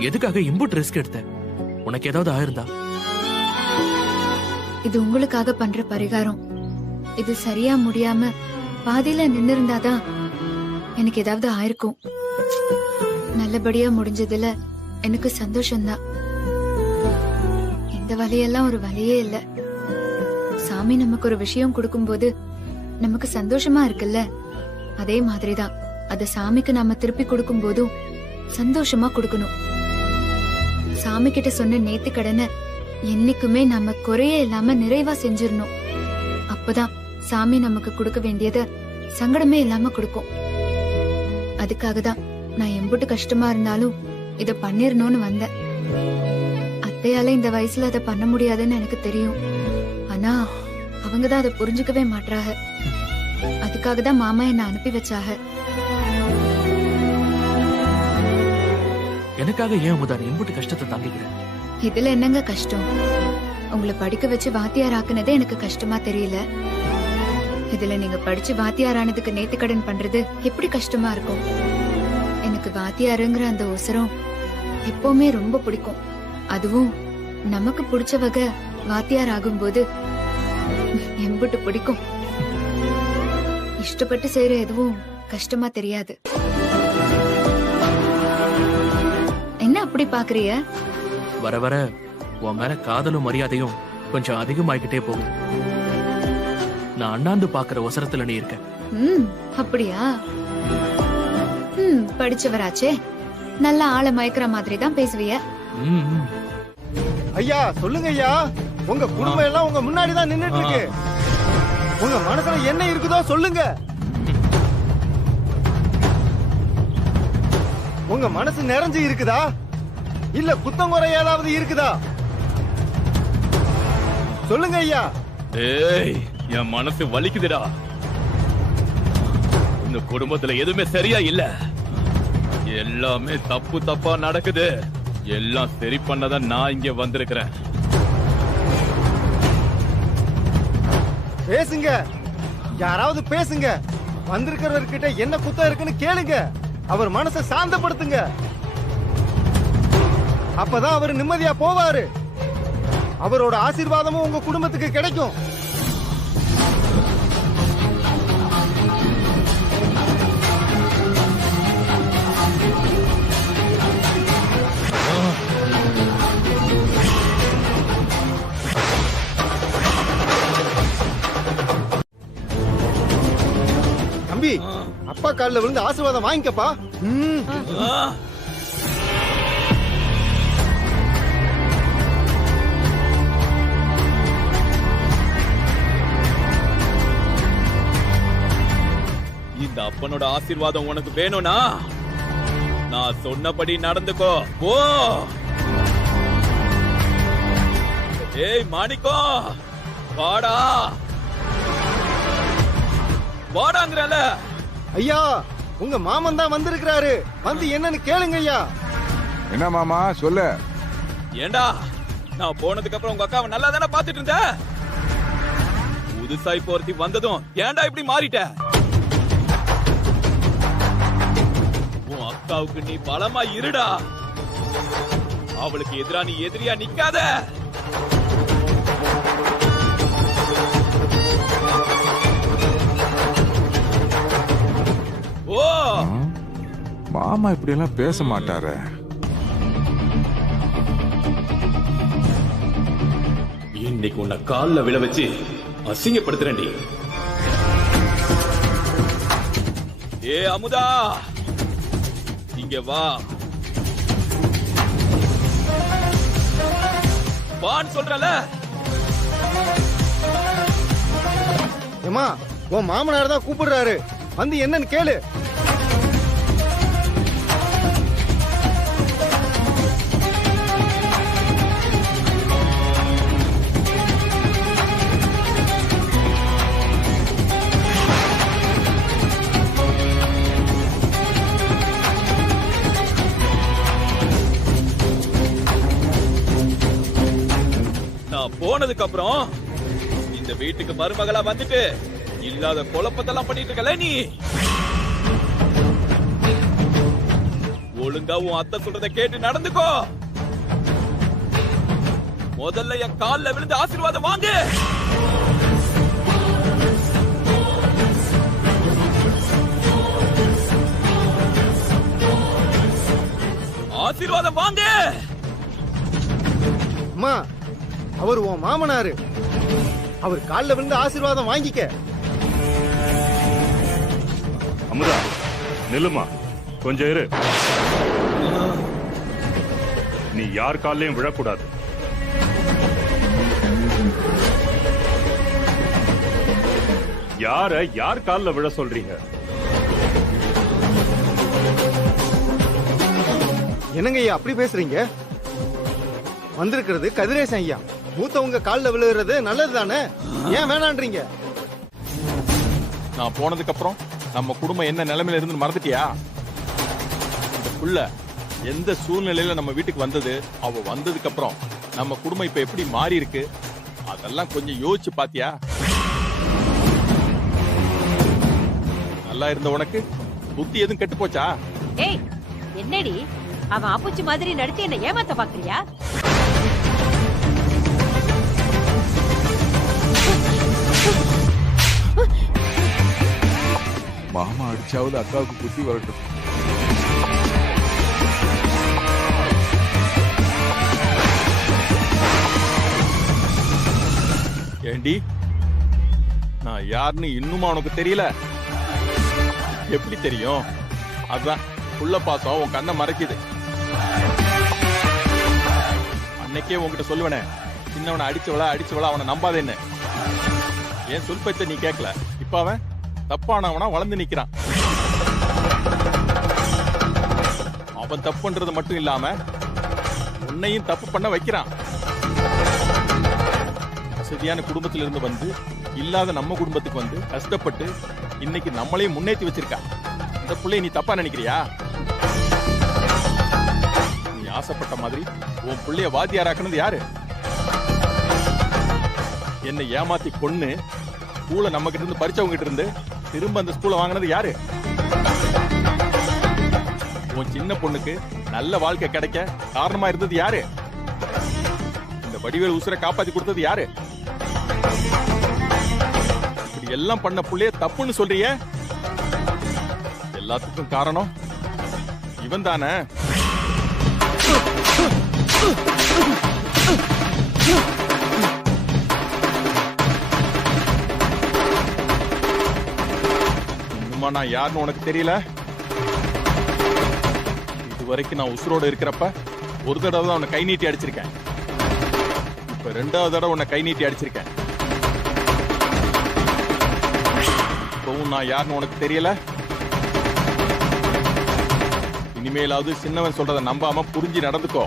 எதுக்காக இம்புட் ரிஸ்க் எடுத்த? உனக்கு ஏதாவது ஆயிருந்தா? இது உங்களுக்காக பண்ற பரிகாரம். இது சரியா முடியாம பாதியில நின்னு இருந்தாதான் எனக்கு ஏதாவது ஆயிருக்கும். நல்லபடியா முடிஞ்சதுல எனக்கு சந்தோஷம்தான். இந்த வலியெல்லாம் ஒரு வலியே இல்ல. சாமி நமக்கு ஒரு விஷயம் கொடுக்கும்போது நமக்கு சந்தோஷமா இருக்குல்ல, அதே மாதிரிதான் அத சாமிக்கு நாம திருப்பி கொடுக்கும் போதும் சந்தோஷமா கொடுக்கணும். சாமி கிட்ட சொன்ன நேத்து கடனை என்னைக்குமே நம்ம குறைய இல்லாம நிறைவா செஞ்சிடணும். அப்பதான் சாமி நமக்கு கொடுக்க வேண்டியத சங்கடமே இல்லாம கொடுக்கும். அதுக்காக தான் நான் எம்புட்டு கஷ்டமா இருந்தாலும் இத பண்ணிரணும்னு வந்தேன். அத்தையால இந்த வயசுல அதை பண்ண முடியாதுன்னு எனக்கு தெரியும். ஆனா அவங்கதான் அதை புரிஞ்சுக்கவே மாட்டாங்க. அதுக்காக தான் மாமா என்ன அனுப்பி வச்சாக. எனக்காக ஏன் அமுதா நீ இம்புட்டு கஷ்டத்தை தாங்கிக்கிற? இதுல என்னங்க கஷ்டம்? உங்களை படிக்க வச்சு வாத்தியார் ஆக்குனதே எனக்கு கஷ்டமா தெரியல. இதுல நீங்க படிச்சு வாத்தியார் ஆனதுக்கு நேர்த்திக்கடன் பண்றது எப்படி கஷ்டமா இருக்கும்? எனக்கு வாத்தியாருங்கிற அந்த அவசரம் எப்பவுமே ரொம்ப பிடிக்கும். அதுவும் நமக்கு பிடிச்ச வகை வாத்தியார் ஆகும்போது எம்புட்டு பிடிக்கும். இஷ்டப்பட்டு செய்யற எதுவும் கஷ்டமா தெரியாது. என்ன அப்படி பாக்குறிய? வர வர உன் மேல காதலும் மரியாதையும் கொஞ்சம் அதிகமாயிக்கிட்டே போகும். நான் அண்ணாந்து பாக்குற அவசரத்துல நீ இருக்க. அப்படியா? படிச்சவராச்சே, நல்ல ஆள மயக்கிற மாதிரி தான் பேசுவிய. ஐயா சொல்லுங்க ஐயா, உங்க குடும்பம் எல்லாம் உங்க முன்னாடி தான் நின்னுட்டு இருக்கு. உங்க மனசுல என்ன இருக்குதோ சொல்லுங்க. உங்க மனசு நிறைஞ்சு இருக்குதா இல்ல குத்தங்குறை ஏதாவது இருக்குதா? சொல்லுங்க ஐயா. ஏய், என் மனசு வலிக்குதுடா. இந்த குடும்பத்துல எதுவுமே சரியா இல்ல. எல்லாமே தப்பு தப்பா நடக்குது. எல்லாம் சரி பண்ணதான் நான் இங்க வந்திருக்கிறேன். பேசுங்க, யாராவது பேசுங்க. வந்திருக்கிறவர்கிட்ட என்ன குத்தம் இருக்குன்னு கேளுங்க. அவர் மனசை சாந்தப்படுத்துங்க. அப்பதான் அவர் நிம்மதியா போவாரு. அவரோட ஆசீர்வாதமும் உங்க குடும்பத்துக்கு கிடைக்கும். தம்பி, அப்பா காலில் விழுந்து ஆசீர்வாதம் வாங்கிக்கப்பா. இந்த அப்பனோட ஆசீர்வாதம் உனக்கு வேணும்னா நான் சொன்னபடி நடந்துக்கோ. ஓ ஏய் மாணிக்கம், வாடா வாடாங்கறல. ஐயா, உங்க மாமன் தான் வந்திருக்கிறாரு. வந்து என்னன்னு கேளுங்க ஐயா. என்ன மாமா சொல்லு. ஏண்டா, நான் போனதுக்கு அப்புறம் உங்க அக்காவை நல்லா தானே பாத்துட்டு இருந்த. புதுசாய் போர்த்தி வந்ததும் ஏண்டா இப்படி மாறிட்ட? உன் அக்காவுக்கு நீ பலமா இருடா. அவளுக்கு எதிரா நீ எதிரியா நிக்காத. ஓ, மாமா இப்படி எல்லாம் பேச மாட்டாரு. இன்னைக்கு உன்னை கால்ல விழ வச்சு அசிங்கப்படுத்துறேன்டி. ஏ அமுதா, இங்க வா. வான்னு சொல்றல. ஏமா, உன் மாமனார் தான் கூப்பிடுறாரு. வந்து என்னன்னு கேளு. நான் போனதுக்கு அப்புறம் இந்த வீட்டுக்கு மருமகளா வந்துட்டு இல்லாத குழப்பத்தெல்லாம் பண்ணிட்டு இருக்கல நீ. ஒழுங்கா உன் அத்தை சொல்றத கேட்டு நடந்துக்கோ. முதல்ல என் கால்ல விழுந்து ஆசீர்வாதம் வாங்கு. ஆசீர்வாதம் வாங்க. அம்மா, அவர் உன் மாமனாரு. அவர் கால்ல விழுந்து ஆசீர்வாதம் வாங்கிக்க. அமுதா நில்லுமா, கொஞ்சம் இரு. நீ யார் காலையும் விழக்கூடாது. யார் கால்ல விழ சொல்றீங்க? என்னங்க ஐயா அப்படி பேசுறீங்க? வந்திருக்கிறது கதிரேசன் ஐயா. மூத்தவங்க கால்ல விழுகிறது நல்லது தானே, ஏன் வேணான்றீங்க? நான் போனதுக்கு அப்புறம் நம்ம குடும்பம் என்ன நிலைமையில இருந்து மறந்துட்டியா? இந்த புள்ள எந்த சூழ்நிலையில நம்ம வீட்டுக்கு வந்தது, அவ வந்ததுக்கு அப்புறம் நம்ம குடும்பம் இப்ப எப்படி மாறி இருக்கு, அதெல்லாம் கொஞ்சம் யோசிச்சு பாத்தியா? நல்லா இருந்த உனக்கு புத்தி எதுவும் கெட்டு போச்சா? ஏய், என்னடி அவன் அப்புச்சி மாதிரி நடிச்சு என்ன ஏமாத்த பாக்குறியா? மாமா அடிச்சாவது அக்காவுக்கு புத்தி வரட்டும். ஏண்டி, நான் யாருன்னு இன்னுமா உனக்கு தெரியல? எப்படி தெரியும்? அதான் புள்ள பாசம் உன் கண்ணை மறைக்குது. அன்னைக்கே உன்கிட்ட சொல்லுவனே, சின்னவனை அடிச்சவளா அவனை நம்பாதேன்னு. ஏன் சொல் பேச்ச நீ கேட்கல. இப்ப அவன் தப்பானவனா வளர்ந்து நிக்கிறான். அவன் தப்பு பண்றது மட்டும் இல்லாம உன்னையும் தப்பு பண்ண வைக்கிறான். வசதியான குடும்பத்தில இருந்து வந்து இல்லாத நம்ம குடும்பத்துக்கு வந்து கஷ்டப்பட்டு இன்னைக்கு நம்மளையும் முன்னேற்றி வச்சிருக்கா. இந்த பிள்ளைய நீ தப்பா நினைக்கிறியா? நீ ஆசைப்பட்ட மாதிரி உன் பிள்ளைய வாத்தியாராக்குனது யாரு? என்னை ஏமாத்தி கொன்னு ஸ்கூல நம்ம கிட்ட இருந்து பறிச்சவங்க கிட்ட இருந்து திரும்ப அந்த ஸ்கூல வாங்கினது யாரு? உன் சின்ன பொண்ணுக்கு நல்ல வாழ்க்கை கிடைக்க காரணமா இருந்தது யாரு? இந்த வடிவேல் உசுரை காப்பாத்தி கொடுத்தது யாரு? இப்படி எல்லாம் பண்ண புள்ளைய தப்புன்னு சொல்றியே, எல்லாத்துக்கும் காரணம் இவன் தானே? இன்னுமா நான் யாருன்னு உனக்கு தெரியல? இதுவரைக்கும் நான் உசுரோட இருக்கிறப்ப ஒரு தடவை தான் உன்னை கை நீட்டி அடிச்சிருக்கேன். இப்ப 2வது தடவை உன்னை கை நீட்டி அடிச்சிருக்கேன். இப்பவும் நான் யாருன்னு உனக்கு தெரியல? இனிமேலாவது சின்னவன் சொல்றத நம்பாம புரிஞ்சு நடந்துக்கோ.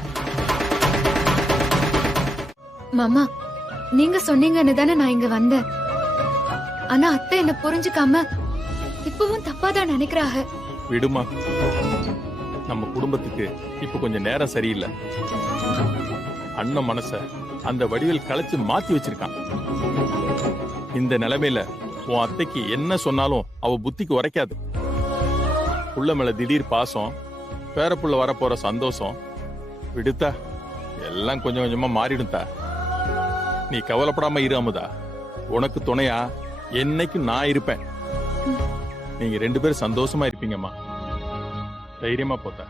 மாமா, நீங்க சொன்னீங்கன்னு தானே நான் இங்க வந்தேன். ஆனா அத்தை என்ன புரிஞ்சுக்காம இப்பவும் தப்பாதான் நினைக்கிறாங்க. விடுமா, நம்ம குடும்பத்துக்கு இப்ப கொஞ்சம் நேரம் சரியில்லை. அண்ணன் மனச அந்த வடிவில் கலைச்சு மாத்தி வச்சிருக்கான். இந்த நிலைமையில உன் அத்தைக்கு என்ன சொன்னாலும் அவ புத்திக்கு உரைக்காது. புள்ள மேல திடீர் பாசம், பேரப்புள்ள வரப்போற சந்தோஷம், விடுத்தா எல்லாம் கொஞ்சம் கொஞ்சமா மாறிடுதா. நீ கவலைப்படாம இரு அமுதா. உனக்கு துணையா என்னைக்கும் நான் இருப்பேன். நீங்க 2 பேரும் சந்தோஷமா இருப்பீங்கம்மா. தைரியமா போத்தா.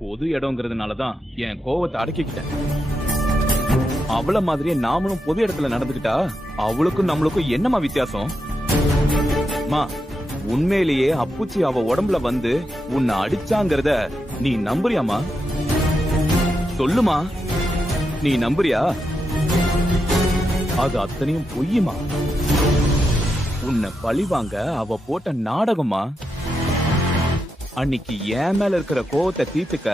பொது இடம்ங்கிறதுனாலதான் என் கோவத்தை அடக்கிக்கிட்டேன். அவள மாதிரியே நாமளும் பொது இடத்துல நடந்துக்கிட்டா அவளுக்கும் நம்மளுக்கும் என்னமா வித்தியாசம்? உண்மையிலேயே அப்புச்சி அவ உடம்புல வந்து உன்னை அடிச்சாங்கிறத நீ நம்புறியாமா? சொல்லுமா, நீ நம்புறியா? அது அத்தனையும் பொய்யுமா? உன்னை பழி வாங்க அவ போட்ட நாடகமா? அன்னைக்கு என் மேல இருக்கிற கோவத்தை தீர்த்துக்க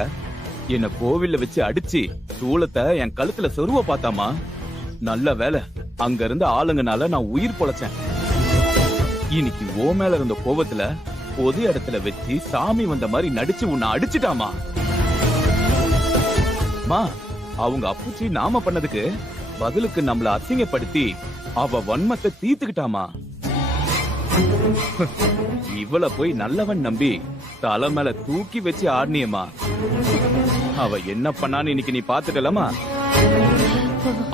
என்ன கோவில்ல வச்சு அடிச்சு சூளத்தை என் கழுத்துல சொருவ பார்த்தாமா. நல்ல வேலை அங்க இருந்த ஆளுங்கனால நான் உயிர் பொழைச்சேன். இன்னைக்கு ஓ மேல இருந்த கோவத்துல பொது இடத்துல வச்சு சாமி வந்த மாதிரி நடிச்சு உன்னை அடிச்சுட்டாமா. மா, அவங்க அப்புச்சி நாம பண்ணதுக்கு பதிலுக்கு நம்மள அசிங்கப்படுத்தி அவ வன்மத்தை தீர்த்துக்கிட்டாமா. இவள போய் நல்லவன் நம்பி தலை மேல தூக்கி வச்சு ஆடினியம்மா. அவ என்ன பண்ணான்னு இன்னைக்கு நீ பாத்துட்டலமா.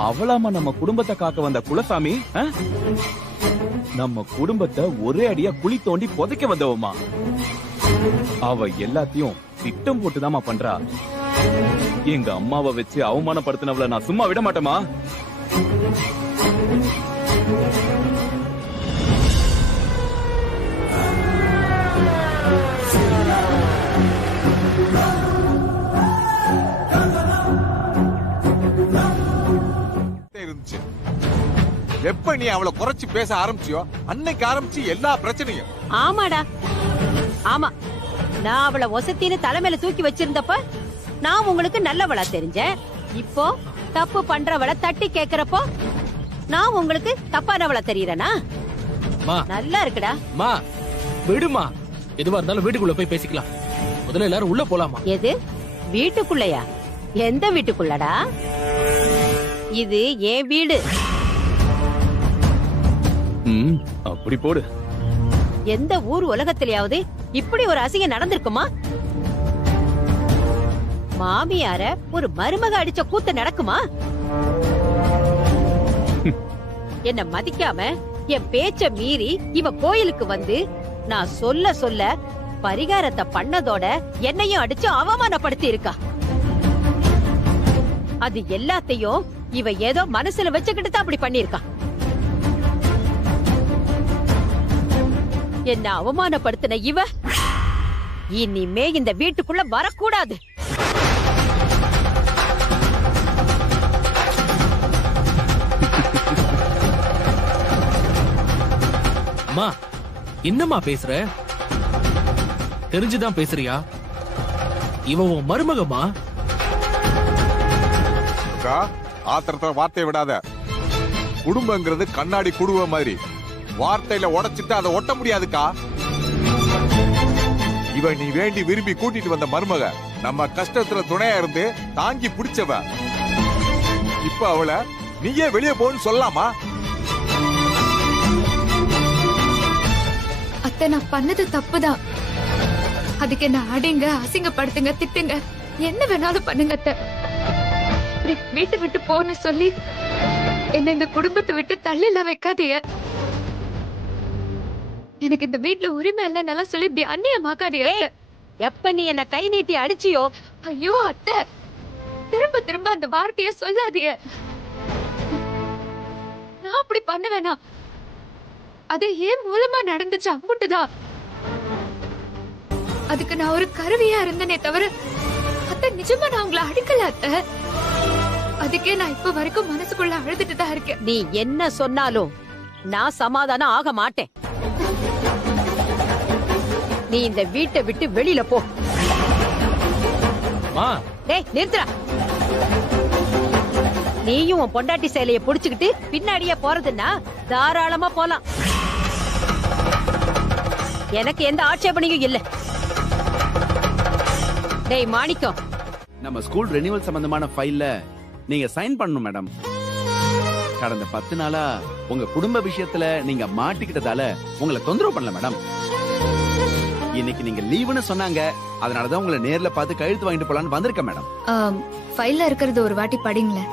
அவளாமா நம்ம குடும்பத்தை காக்க வந்த குலசாமி. நம்ம குடும்பத்தை ஒரே அடியா குழி தோண்டி புதைக்க வந்தவமா. அவ எல்லாத்தையும் திட்டம் போட்டுதாமா பண்றா. எங்க அம்மாவை வச்சு அவமானப்படுத்தினவள நான் சும்மா விட மாட்டேமா. இருந்துச்சு. எப்ப நீ அவளை குறைச்சு பேச ஆரம்பிச்சியோ அன்னைக்கு ஆரம்பிச்சு எல்லா பிரச்சனையும். ஆமாடா, ஆமா. நான் அவளை ஒசத்தின்னு தலைமையில தூக்கி வச்சிருந்தப்ப நான் உங்களுக்கு நல்லவளா தெரிஞ்சேன். இப்போ தப்பு பண்றவளை தட்டி கேக்குறப்போ நான் உங்களுக்கு தப்பானவளா தெரியறனா? நல்லா இருக்குடா. மா விடுமா, எதுவா இருந்தாலும் வீட்டுக்குள்ள போய் பேசிக்கலாம். முதல்ல எல்லாரும் உள்ள போலாமா? எது வீட்டுக்குள்ளயா? எந்த வீட்டுக்குள்ளடா? இது என் வீடு. அப்படி போடு. எந்த ஊர் உலகத்திலேயாவது இப்படி ஒரு அசிங்கம் நடந்திருக்குமா? மாமியார ஒரு மருமக அடிச்ச கூத்து நடக்குமா? என்ன மதிக்காம என் பேச்ச மீறி இவ கோயிலுக்கு வந்து நான் சொல்ல சொல்ல பரிகாரத்தை பண்ணதோட என்னையும் அடிச்சு அவமானப்படுத்தி இருக்கா. அது எல்லாத்தையும் இவ ஏதோ மனசுல வச்சுக்கிட்டு தான் அப்படி பண்ணிருக்கா. என்ன அவமானப்படுத்தின இவ இனிமே இந்த வீட்டுக்குள்ள வரக்கூடாது. அம்மா, என்னம்மா பேசுற? தெரிஞ்சுதான் பேசுறியா? இவ உன் மருமகமா? ஆத்திரத்துல வார்த்தையை விடாத. குடும்பங்கிறது கண்ணாடி குடுவ மாதிரி. வார்த்தையில உடைச்சிட்டு அதை ஒட்ட முடியாதுக்கா. இவ நீ வேண்டி விரும்பி கூட்டிட்டு வந்த மருமக, நம்ம கஷ்டத்துல துணையா இருந்து தாங்கி பிடிச்சவ. இப்ப அவளை நீயே வெளியே போன்னு சொல்லலாமா? அத்தை, நான் பண்ணது தப்புதான். அதுக்கு என்ன அடிங்க, அசிங்கப்படுத்துங்க, திட்டுங்க, என்ன வேணாலும் பண்ணுங்க அத்தை. வீட்டை விட்டு போன்னு சொல்லி என்ன இந்த குடும்பத்தை விட்டு தள்ளில வைக்காதீங்க. எனக்கு இந்த வீட்டுல உரிமை இல்லைன்னு சொல்லி இப்படி அந்நியமாக்காதீங்க. எப்ப நீ என்ன கை நீட்டி அடிச்சியோ? ஐயோ அத்தை, திரும்ப திரும்ப அந்த வார்த்தைய சொல்லாதீங்க. நான் அப்படி பண்ணுவேனா? அது ஏன் மூலமா நடந்துச்சு, அம்புட்டுதான். அதுக்கு நான் ஒரு கருவியா இருந்தனே தவிர அத்தை, நிஜமா நான் உங்களை அடிக்கல அத்தை. அதுக்கே நான் இப்ப வரைக்கும் மனசுக்குள்ள அழுதுட்டு தான் இருக்கேன். நீ என்ன சொன்னாலும் நான் சமாதானம் ஆக மாட்டேன். நீ இந்த வீட்டை விட்டு வெளியில போ. டேய் நிறுத்துடா. நீயும் உன் பொண்டாட்டி சேலைய புடிச்சுக்கிட்டு பின்னாடியே போறதுன்னா தாராளமா போலாம். எனக்கு எந்த ஆட்சேபனையும் இல்ல. டேய் மாணிக்கம், நம்ம ஸ்கூல் ரெனிவல் சம்பந்தமான ஃபைல்ல நீங்க சைன் பண்ணணும் மேடம். கடந்த 10 நாளா உங்க குடும்ப விஷயத்துல நீங்க மாட்டிக்கிட்டதால உங்களை தொந்தரவு பண்ணல மேடம். இன்னைக்கு நீங்க லீவுன்னு சொன்னாங்க, அதனாலதான் உங்களை நேர்ல பார்த்து கழுத்து வாங்கிட்டு போலான்னு வந்திருக்கேன் மேடம். ஃபைல்ல இருக்கிறது ஒரு வாட்டி படிங்களேன்.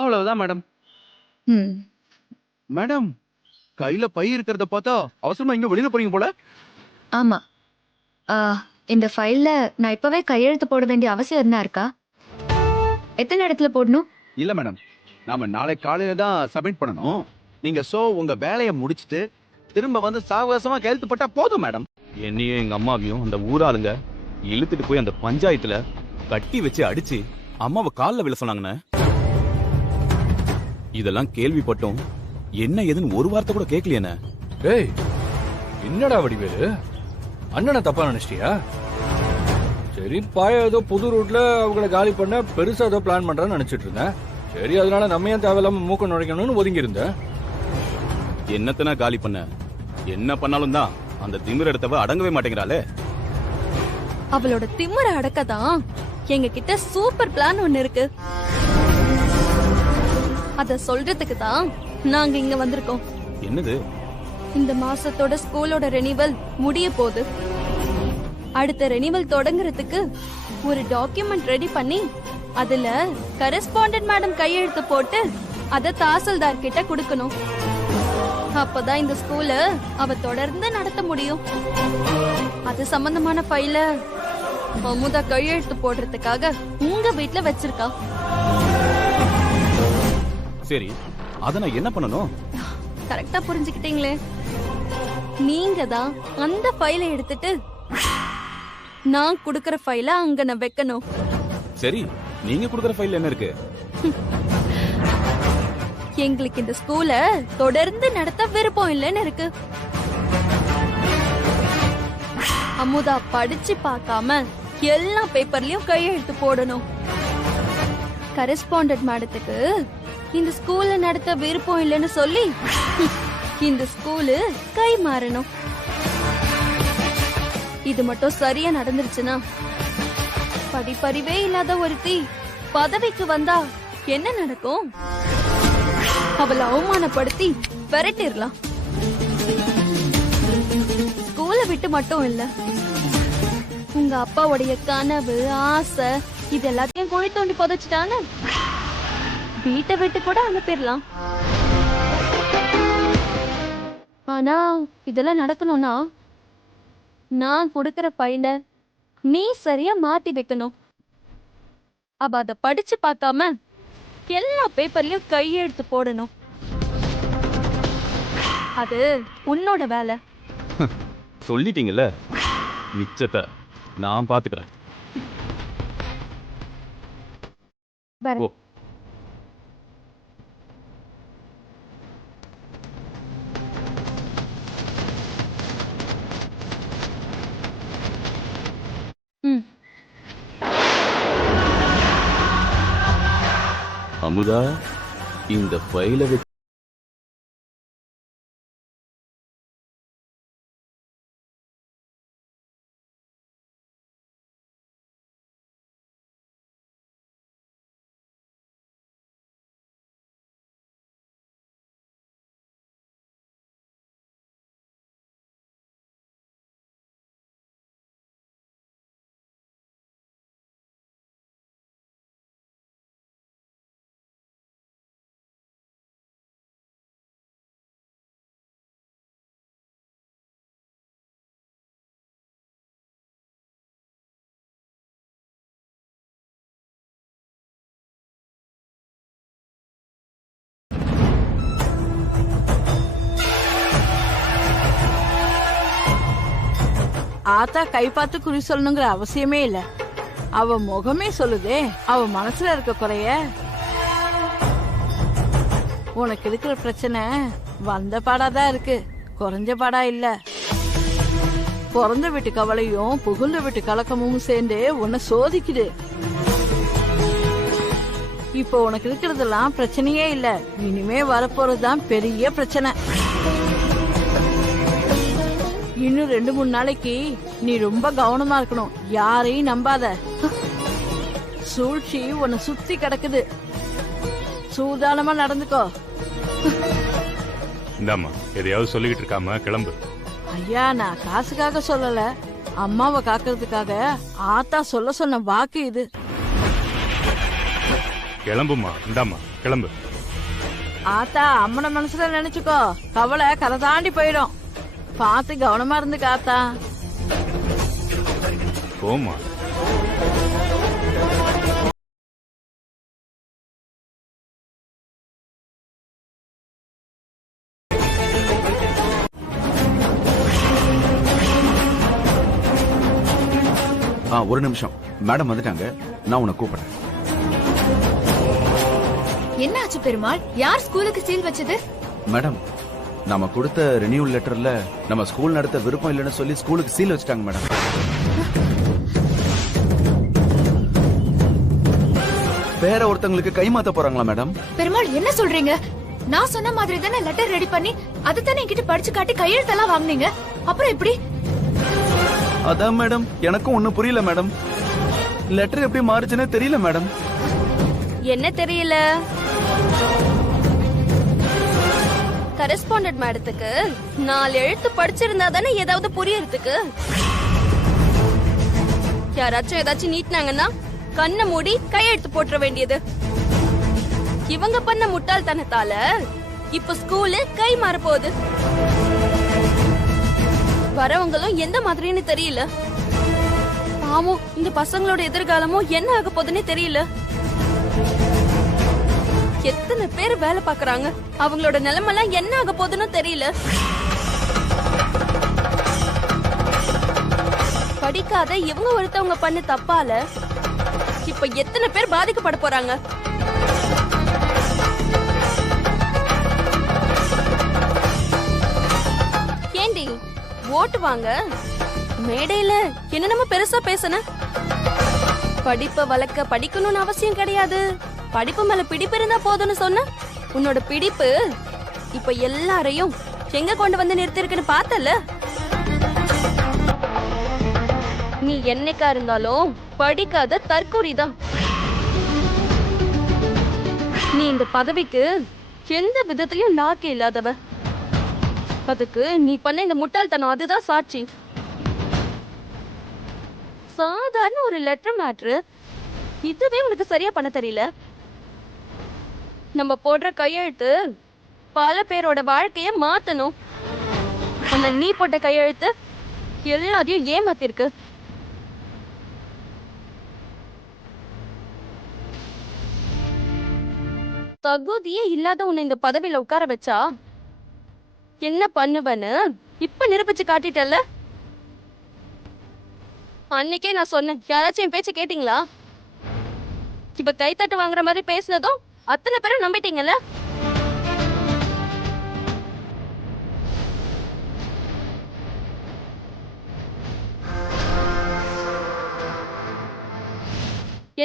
அவ்வளவுதான் மேடம். மேடம், கையில பை இருக்கிறத பார்த்தா அவசரமா இங்க வெளியில போறீங்க போல. ஆமா, இந்த ஃபைல்ல நான் இப்பவே கையெழுத்து போட வேண்டிய அவசியம் என்ன இருக்கா? எத்தனை இடத்துல போடணும்? இல்ல மேடம், நாம நாளை காலையில தான் சப்மிட் பண்ணணும். நீங்க உங்க வேலையை முடிச்சிட்டு திரும்ப வந்து சாவகாசமா கையெழுத்து போட்டா போதும் மேடம். என்னையும் எங்க அம்மாவையும் அந்த ஊராளுங்க இழுத்துட்டு போய் அந்த பஞ்சாயத்துல கட்டி வச்சு அடிச்சு அம்மாவை கால்ல விழ சொன்னாங்கண்ணே. இதெல்லாம் கேள்விப்பட்டோம், என்ன ஏதுன்னு ஒரு வார்த்தை கூட கேட்கலையேண்ணே. டேய், என்னடா வடிவேலு, அண்ணனை தப்பா நினைச்சிட்டியா? சரி, பாய ஏதோ புது ரூட்ல அவங்கள காலி பண்ண பெருசா ஏதோ பிளான் பண்றான்னு நினைச்சிட்டு இருந்தேன். சரி, அதனால நம்ம ஏன் தேவையில்லாம மூக்க நுழைக்கணும்னு ஒதுங்கி இருந்தேன். என்னத்தனா காலி பண்ண, என்ன பண்ணாலும் தான் அந்த திமிர் எடுத்தவ அடங்கவே மாட்டேங்கிறாளே. அவளோட திமிர அடக்கதான் எங்க கிட்ட சூப்பர் பிளான் ஒண்ணு இருக்கு. அத சொல்றதுக்கு தான் நாங்க இங்க வந்திருக்கோம். என்னது? இந்த மாசத்தோட ஸ்கூலோட ரெனிவல் முடிய போகுது. அடுத்த ரெனிவல் தொடங்குறதுக்கு ஒரு டாக்குமெண்ட் ரெடி பண்ணி அதுல கரஸ்பாண்டன்ட் மேடம் கையெழுத்து போட்டு அத தாசில்தார் கிட்ட கொடுக்கணும். அப்பதான் இந்த ஸ்கூல அவ தொடர்ந்து நடத்த முடியும். அது சம்பந்தமான ஃபைல அமுதா கையெழுத்து போடுறதுக்காக உங்க வீட்ல வச்சிருக்கா. சரி, அத நான் என்ன பண்ணணும்? கரெக்டா புரிஞ்சுக்கிட்டீங்களே. நீங்க தான் அந்த ஃபைலை எடுத்துட்டு நான் குடுக்கற ஃபைல அங்க நான் வைக்கணும். சரி, நீங்க கொடுக்கற ஃபைல்ல என்ன இருக்கு? எங்களுக்கு இந்த ஸ்கூல தொடர்ந்து நடத்த விருப்பம் இல்லைன்னு இருக்கு. அமுதா படிச்சு பார்க்காம எல்லா பேப்பர்லயும் கையெழுத்து போடணும். கரஸ்பாண்டன்ட் மேடத்துக்கு இந்த ஸ்கூல்ல நடத்த விருப்பம் இல்லைன்னு சொல்லி இந்த ஸ்கூலு கை மாறணும். இது மட்டும் சரியா நடந்துருச்சுன்னா படிப்பறிவே இல்லாத ஒருத்தி பதவிக்கு வந்தா என்ன நடக்கும்? அவளை அவமானப்படுத்தி விரட்டிடலாம். ஸ்கூலை விட்டு மட்டும் இல்ல, உங்க அப்பாவுடைய கனவு ஆசை இது எல்லாத்தையும் குழி தோண்டி புதைச்சிட்டாங்க. வீட்டை விட்டு கூட அனுப்பிடலாம். ஆனா இதெல்லாம் நடக்கணும்னா நான் கொடுக்கற பையன நீ சரியா மாத்தி வைக்கணும். அவ அத படிச்சு பார்க்காம எல்லா பேப்பர்லயும் கையெழுத்து போடணும். அது உன்னோட வேலை. சொல்லிட்டீங்கல்ல, மிச்சத்தை நான் பாத்துக்கிறேன். ஓ, அமுதா, இந்த ஃபைலை ஆத்தா கை பார்த்து குறி சொல்லணுங்கிற அவசியமே இல்ல. அவ முகமே சொல்லுதே அவ மனசுல இருக்க குறைய. உனக்கு இருக்கிற பிரச்சனை வந்த பாடாதான் இருக்கு, குறைஞ்ச பாடா இல்ல. பிறந்த வீட்டு கவலையும் புகுந்த வீட்டு கலக்கமும் சேர்ந்து உன்னை சோதிக்குது. இப்போ உனக்கு இருக்கிறதெல்லாம் பிரச்சனையே இல்ல, இனிமே வரப்போறதுதான் பெரிய பிரச்சனை. இன்னும் 2-3 நாளைக்கு நீ ரொம்ப கவனமா இருக்கணும். யாரையும் நம்பாத. சூழ்ச்சி உன்னை சுத்தி கிடக்குது, சூதானமா நடந்துக்கோ. இந்தாம்மா, எதையாவது சொல்லிக்கிட்டு இருக்காம கிளம்பு. ஐயா, நான் காசுக்காக சொல்லல, அம்மாவை காக்கிறதுக்காக ஆத்தா சொல்ல சொன்ன வாக்கு இது. கிளம்புமா, இந்தாம்மா கிளம்பு. ஆத்தா அம்மன மனசுல நினைச்சுக்கோ, கவலை கரை தாண்டி போயிடும். பார்த்து கவனமா இருந்து காத்தா. போமா. ஒரு நிமிஷம், மேடம் வந்துட்டாங்க, நான் உன்னை கூப்பிடுறேன். என்ன ஆச்சு பெருமாள்? யார் ஸ்கூலுக்கு சீல் வச்சது? மேடம், நம்ம கொடுத்த ரினியூவல் லெட்டர்ல நம்ம ஸ்கூல் நடத்த விருப்பம் இல்லைன்னு சொல்லி ஸ்கூலுக்கு சீல் வச்சிட்டாங்க மேடம். வேற ஒருத்தங்களுக்கு கைமாத்த போறாங்களா மேடம்? பெருமாள் என்ன சொல்றீங்க? நான் சொன்ன மாதிரி தானே லெட்டர் ரெடி பண்ணி அதுதானே என்கிட்ட படிச்சு காட்டி கையெழுத்தெல்லாம் வாங்குனீங்க. அப்புறம் எப்படி? அதான் மேடம், எனக்கும் ஒண்ணும் புரியல மேடம். லெட்டர் எப்படி மாறுச்சுன்னே தெரியல மேடம். என்ன தெரியல? கரஸ்பாண்டன்ட் மேடத்துக்கு 4 எழுத்து படிச்சிருந்தா தானே ஏதாவது புரியறதுக்கு. யாராச்சும் ஏதாச்சும் நீட்டினாங்கன்னா கண்ணை மூடி கையெழுத்து போட்டுற வேண்டியது. இவங்க பண்ண முட்டாள்தனத்தால இப்ப ஸ்கூலு கை மாற போகுது. வரவங்களும் எந்த மாதிரின்னு தெரியல. பாவம், இந்த பசங்களோட எதிர்காலமும் என்ன ஆக போகுதுன்னு தெரியல. எத்தனை பேர் வேலை பாக்குறாங்க, அவங்களோட நிலைமெல்லாம் என்ன ஆக போகுதுன்னு தெரியல. படிக்காத இவங்க ஒருத்தவங்க பண்ண தப்பால இப்ப எத்தனை பேர் பாதிக்கப்பட போறாங்க. ஏண்டி ஓட்டு வாங்க மேடையில என்ன நம்ம பெருசா பேசணும்? படிப்பை வளர்க்க படிக்கணும்னு அவசியம் கிடையாது, படிப்பு மேல பிடிப்பு இருந்தா போதும்னு சொன்ன உன்னோட பிடிப்பு இப்ப எல்லாரையும் எங்க கொண்டு வந்து நிறுத்திருக்குன்னு பார்த்தல. நீ என்னைக்கா இருந்தாலும் படிக்காத தற்கூரிதான். நீ இந்த பதவிக்கு எந்த விதத்திலயும் லாக்கே இல்லாதவ. அதுக்கு நீ பண்ண இந்த முட்டாள்தனம் அதுதான் சாட்சி. சாதாரண ஒரு லெட்டர் மேட்ரு, இதுவே உனக்கு சரியா பண்ண தெரியல. நம்ம போடுற கையெழுத்து பல பேரோட வாழ்க்கைய மாத்தணும். ஆனா நீ போட்ட கையெழுத்து எல்லாரையும் ஏமாத்திருக்கு. தகுதியே இல்லாத உன்னை இந்த பதவியில உட்கார வச்சா என்ன பண்ணுவன்னு இப்ப நிரூபிச்சு காட்டிட்டல்ல. அன்னைக்கே நான் சொன்னேன், யாராச்சும் என் பேச்ச கேட்டீங்களா? இப்ப கைத்தட்டு வாங்குற மாதிரி பேசினதும் அத்தனை பேரும் நம்பிட்டீங்கல்ல.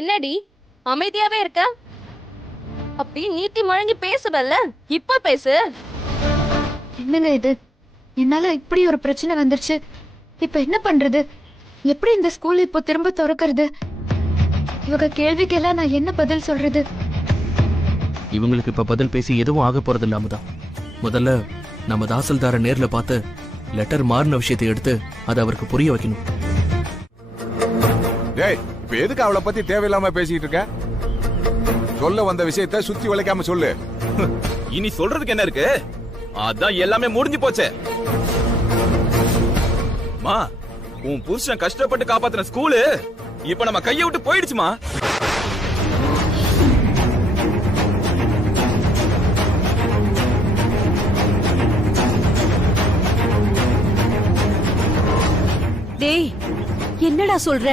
என்னடி அமைதியாவே இருக்க? அப்படி நீட்டி முழங்கி பேசுவல்ல, இப்ப பேசு. என்னங்க இது? என்னால இப்படி ஒரு பிரச்சனை வந்துருச்சு. இப்ப என்ன பண்றது? எப்படி இந்த ஸ்கூல் இப்போ திரும்ப திறக்கிறது? இவங்க கேள்விக்கெல்லாம் நான் என்ன பதில் சொல்றது? இவங்களுக்கு இப்ப பதில் பேசி எதுவும் ஆக போறது இல்லாம தான் முதல்ல நம்ம தாசில்தார நேர்ல பார்த்து லெட்டர் மாறின விஷயத்தை எடுத்து அதை அவருக்கு புரிய வைக்கணும். டேய், இப்ப எதுக்கு அவளை பத்தி தேவையில்லாம பேசிட்டு இருக்க? சொல்ல வந்த விஷயத்தை சுத்தி வளைக்காம சொல்லு. இனி சொல்றதுக்கு என்ன இருக்கு? அதான் எல்லாமே முடிஞ்சு போச்சே. மா, உன் புருஷன் கஷ்டப்பட்டு காப்பாத்தின ஸ்கூலு இப்ப நம்ம கையை விட்டு போயிடுச்சுமா. டேய், என்னடா சொல்ற?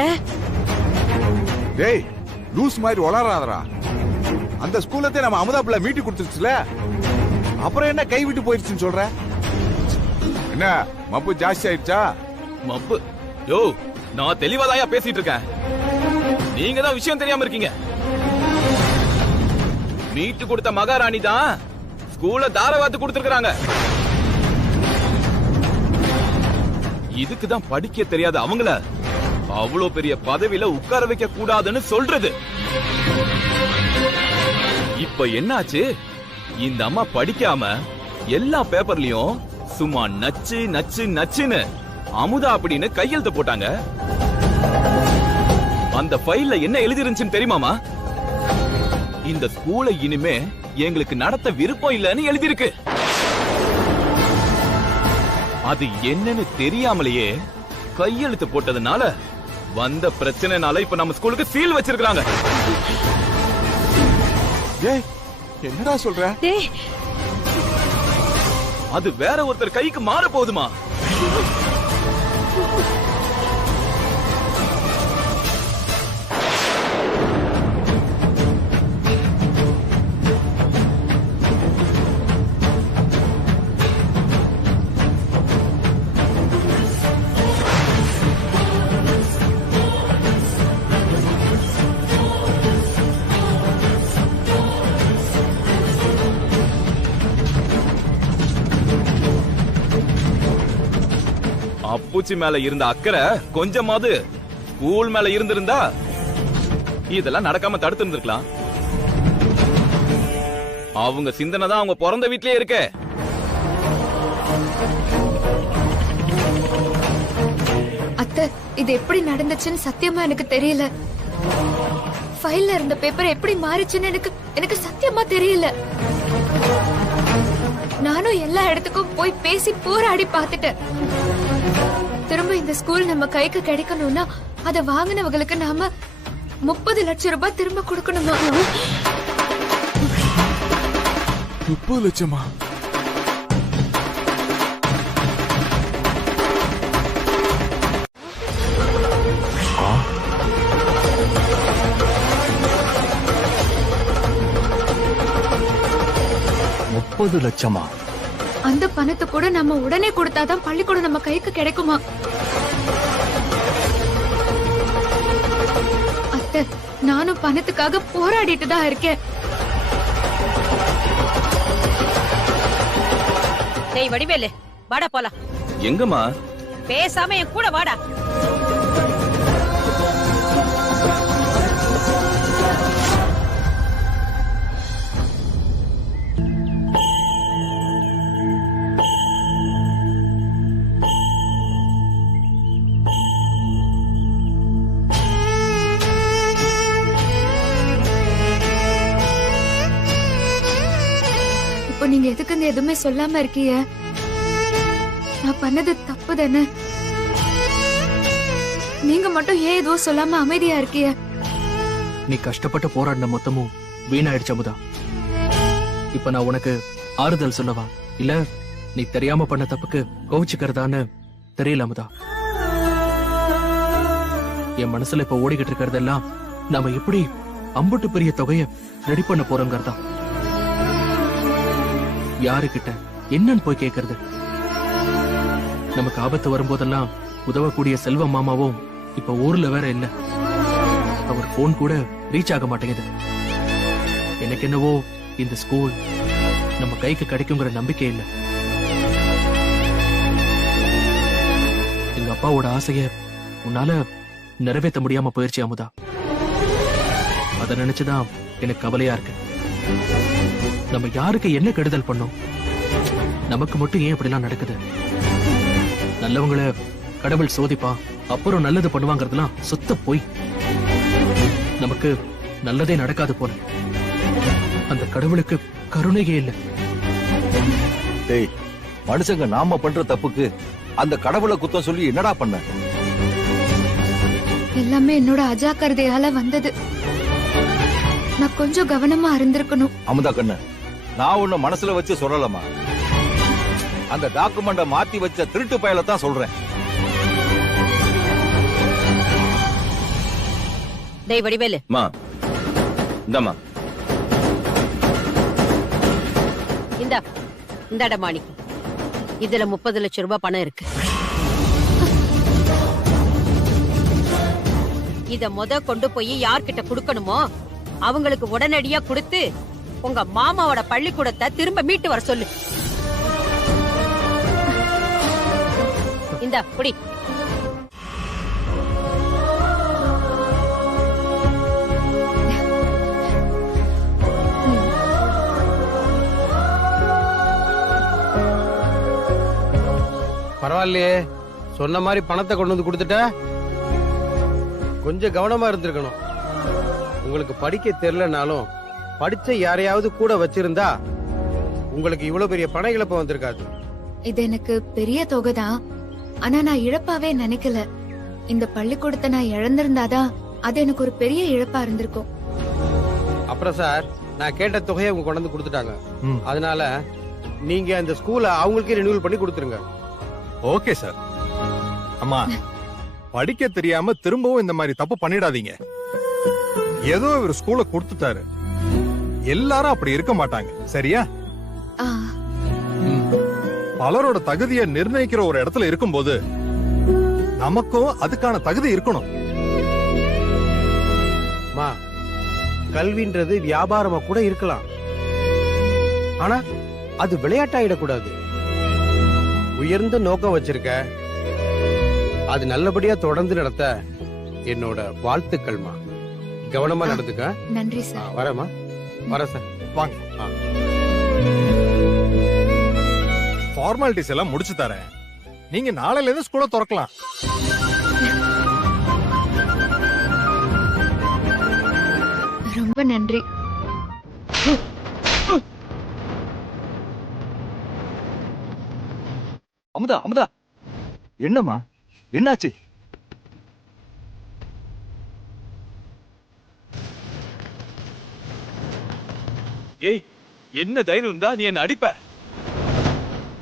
டேய், லூஸ் மாதிரி வளராதடா. அந்த ஸ்கூலத்தை நம்ம அமுதாப்புல மீட்டி கொடுத்துருச்சுல, அப்புறம் என்ன கை விட்டு போயிருச்சுன்னு சொல்ற? என்ன மப்பு ஜாஸ்தி ஆயிடுச்சா? மப்பு? யோ, நான் தெளிவாதாயா பேசிட்டு இருக்கேன். நீங்க தான் விஷயம் தெரியாம இருக்கீங்க. மீட்டு கொடுத்த மகாராணி தான் ஸ்கூல்ல தாரவாத்து கொடுத்திருக்காங்க. இதுக்கு தான் படிக்க தெரியாத அவங்கள அவ்வளவு பெரிய பதவியில உட்கார வைக்க கூடாதுன்னு சொல்றது. இப்ப என்னாச்சு? இந்த அம்மா படிக்காம எல்லா பேப்பர்லயும் சும்மா நச்சு நச்சு நச்சுன்னு அமுதா அப்படின்னு கையெழுத்து போட்டாங்க. அந்த ஃபைல்ல என்ன எழுதி இருந்துச்சுன்னு தெரியுமாமா? இந்த ஸ்கூலை இனிமே எங்களுக்கு நடத்த விருப்பம் இல்லைன்னு எழுதிருக்கு. அது என்னன்னு தெரியாமலேயே கையெழுத்து போட்டதுனால வந்த பிரச்சனைனால இப்ப நம்ம ஸ்கூலுக்கு சீல் வச்சிருக்காங்க. என்னடா சொல்ற? அது வேற ஒருத்தர் கைக்கு மாற போகுதுமா. பூச்சி மேல இருந்த அக்கறை கொஞ்சமாவது ஸ்கூல் மேல இருந்திருந்தா இதெல்லாம் நடக்காம தடுத்து இருந்திருக்கலாம். அவங்க சிந்தனை தான் அவங்க பிறந்த வீட்லயே இருக்கு. அத்தை, இது எப்படி நடந்துச்சுன்னு சத்தியமா எனக்கு தெரியல. ஃபைல்ல இருந்த பேப்பர் எப்படி மாறிச்சுன்னு எனக்கு சத்தியமா தெரியல. நானும் எல்லா இடத்துக்கும் போய் பேசி போராடி பார்த்துட்டேன். திரும்ப இந்த ஸ்கூல் நம்ம கைக்கு கிடைக்கணும்னா அதை வாங்கினவங்களுக்கு நாம 30 லட்சம் ரூபாய் திரும்ப கொடுக்கணுமா? 30 லட்சமா? லட்சமா? அந்த பணத்தை கூட நம்ம உடனே கொடுத்தாதான் பள்ளிக்கூடம் நம்ம கைக்கு கிடைக்குமா? அத்தை, நானும் பணத்துக்காக போராடிட்டு தான் இருக்கேன். டேய் வடிவேலு, வாடா போலாம். எங்கம்மா? பேசாம என் கூட வாடா. இப்போ நீங்க எதுக்குங்க எதுவுமே சொல்லாம இருக்கீங்க? நான் பண்ணது தப்பு தானே? நீங்க மட்டும் ஏன் எதுவும் சொல்லாம அமைதியா இருக்கீங்க? நீ கஷ்டப்பட்டு போராடின மொத்தமும் வீணாயிடுச்சு அமுதா. இப்ப நான் உனக்கு ஆறுதல் சொல்லவா, இல்ல நீ தெரியாம பண்ண தப்புக்கு கோவிச்சுக்கிறதான்னு தெரியல அமுதா. என் மனசுல இப்ப ஓடிக்கிட்டு இருக்கிறதெல்லாம் நாம எப்படி அம்புட்டு பெரிய தொகைய ரெடி பண்ண போறோங்கிறதா. யாருக்கிட்ட என்னன்னு போய் கேக்குறது? நமக்கு ஆபத்து வரும்போதெல்லாம் உதவக்கூடிய செல்வ மாமாவும் இப்ப ஊர்ல வேற இல்ல. அவர் போன் கூட ரீச் ஆக மாட்டேங்குது. எனக்கு என்னவோ இந்த ஸ்கூல் நம்ம கைக்கு கிடைக்குங்கிற நம்பிக்கை இல்ல. எங்க அப்பாவோட ஆசைய உன்னால நிறைவேற்ற முடியாம போயிருச்சு அமுதா. அத நினைச்சுதான் எனக்கு கவலையா இருக்கு. நம்ம யாருக்கு என்ன கெடுதல் பண்ணோம்? நமக்கு மட்டும் ஏன் இப்படிலாம் நடக்குது? நல்லவங்களை கடவுள் சோதிப்பா, அப்புறம் நல்லது பண்ணுவாங்கிறதுலாம் சுத்த போய். நமக்கு நல்லதே நடக்காது போல. அந்த கடவுளுக்கு கருணையே இல்ல. டேய், மனுஷங்க நாம பண்ற தப்புக்கு அந்த கடவுளை குத்தம் சொல்லி என்னடா பண்ண? எல்லாமே என்னோட அஜாக்கிரதையால வந்தது. நான் கொஞ்சம் கவனமா இருந்திருக்கணும். அமுதா கண்ணு, நான் உன்ன மனசுல வச்சு சொல்லலமா. அந்த டாக்குமெண்ட மாத்தி வச்ச திருட்டு பயல தான் சொல்றேன். டேய் வடிவேலு, மா இந்தம்மா. இந்தாடா மாணிக்கு, இதுல 30 லட்சம் ரூபாய் பணம் இருக்கு. இத கொண்டு போய் யார்கிட்ட குடுக்கணுமோ அவங்களுக்கு உடனடியா கொடுத்து உங்க மாமாவோட பள்ளிக்கூடத்தை திரும்ப மீட்டு வர சொல்லு. இந்தா புடி. பரவாயில்லையே, சொன்ன மாதிரி பணத்தை கொண்டு வந்து கொடுத்துட்ட. கொஞ்சம் கவனமா இருந்திருக்கணும். உங்களுக்கு படிக்க தெரியலனாலும் படிச்ச யாரையாவது கூட வச்சிருந்தா உங்களுக்கு இவ்வளவு பெரிய பண இழப்பு வந்திருக்காது. இது எனக்கு பெரிய தொகைதான். ஆனா நான் இழப்பாவே நினைக்கல. இந்த பள்ளிக்கூடத்தை நான் இழந்திருந்தாதான் அது எனக்கு ஒரு பெரிய இழப்பா இருந்திருக்கும். அப்புறம் சார், நான் கேட்ட தொகையை அவங்க கொண்டு வந்து கொடுத்துட்டாங்க. அதனால நீங்க அந்த ஸ்கூலை அவங்களுக்கே ரினியூவல் பண்ணி கொடுத்துருங்க. Okay sir. அம்மா, படிக்க தெரியாம திரும்பவும் இந்த மாதிரி தப்பு பண்ணிடாதீங்க. ஏதோ இவர் ஸ்கூலை கொடுத்துட்டாரு, எல்லாரும் அப்படி இருக்க மாட்டாங்க. சரியா? பலரோட தகுதியை நிர்ணயிக்கிற ஒரு இடத்துல இருக்கும்போது நமக்கும் அதுக்கான தகுதி இருக்கணும். கல்வின்றது வியாபாரமா கூட இருக்கலாம், ஆனா அது விளையாட்டாயிடக்கூடாது. உயர்ந்த நோக்கம் வச்சிருக்க, அது நல்லபடியா தொடர்ந்து நடத்த என்னோட வாழ்த்துக்கள்மா. கவனமா நடந்துக்க. நன்றி சார். வரேம்மா. வரேன் சார். வாங்க. ஃபார்மாலிட்டிஸ் எல்லாம் முடிச்சு தரேன். நீங்க நாளையில இருந்து ஸ்கூலை திறக்கலாம். ரொம்ப நன்றி. அமுதா அமுதா, என்னம்மா என்னாச்சு? ஏய், என்ன தைரியம் இருந்தா நீ என்ன அடிப்ப?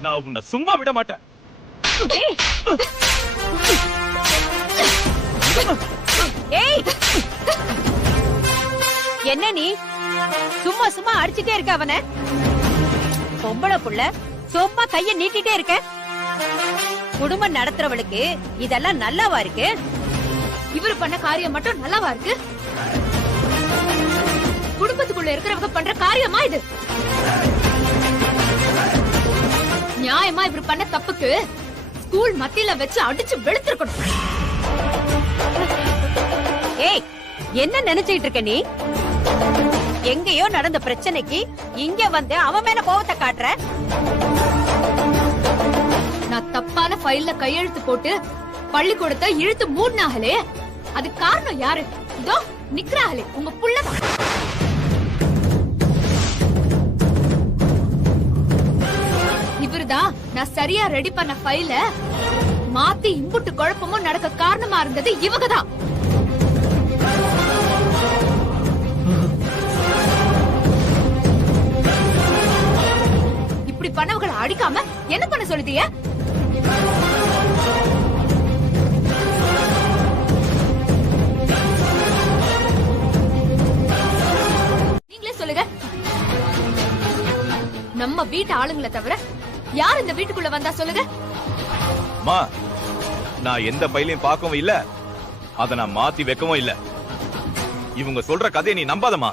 நான் உன்னை சும்மா விட மாட்டேன். ஏய், என்ன நீ சும்மா சும்மா அடிச்சுட்டே இருக்க அவன? பொம்பளை புள்ள சும்மா கைய நீட்டிட்டே இருக்க. குடும்பம் நடத்துறவளுக்கு இதெல்லாம் நல்லாவா இருக்கு? இவரு பண்ண காரியம் மட்டும் நல்லாவா இருக்கு? குடும்பத்துக்குள்ள இருக்கிறவங்க பண்ற காரியமா இது? நியாயமா இவரு பண்ண தப்புக்கு ஸ்கூல் மத்தியில வச்சு அடிச்சு வெளுத்திருக்கணும். ஏய், என்ன நினைச்சிட்டு இருக்க நீ? எங்கேயோ நடந்த பிரச்சனைக்கு இங்க வந்து அவன் மேல கோவத்தை காட்டுற. நான் தப்பான ஃபைல்ல கையெழுத்து போட்டு பள்ளிக்கூடத்தை இழுத்து மூடினாங்களே, அது காரணம் யாரு? இதோ நிக்கிறாங்களே உங்க புள்ளதான். இவருதான் நான் சரியா ரெடி பண்ண ஃபைல மாத்தி இம்புட்டு குழப்பமும் நடக்க காரணமா இருந்தது இவங்கதான். இப்படி பண்ணவங்களை அடிக்காம என்ன பண்ண சொல்லுதிய? நீங்களே சொல்லுங்க. நம்ம வீட்டு ஆளுங்களை தவிர யார் இந்த வீட்டுக்குள்ள வந்தா சொல்லுங்க. மா, நான் எந்த பையிலையும் பார்க்கவும் இல்ல, அத நான் மாத்தி வைக்கவும் இல்ல. இவங்க சொல்ற கதையை நீ நம்பாதமா.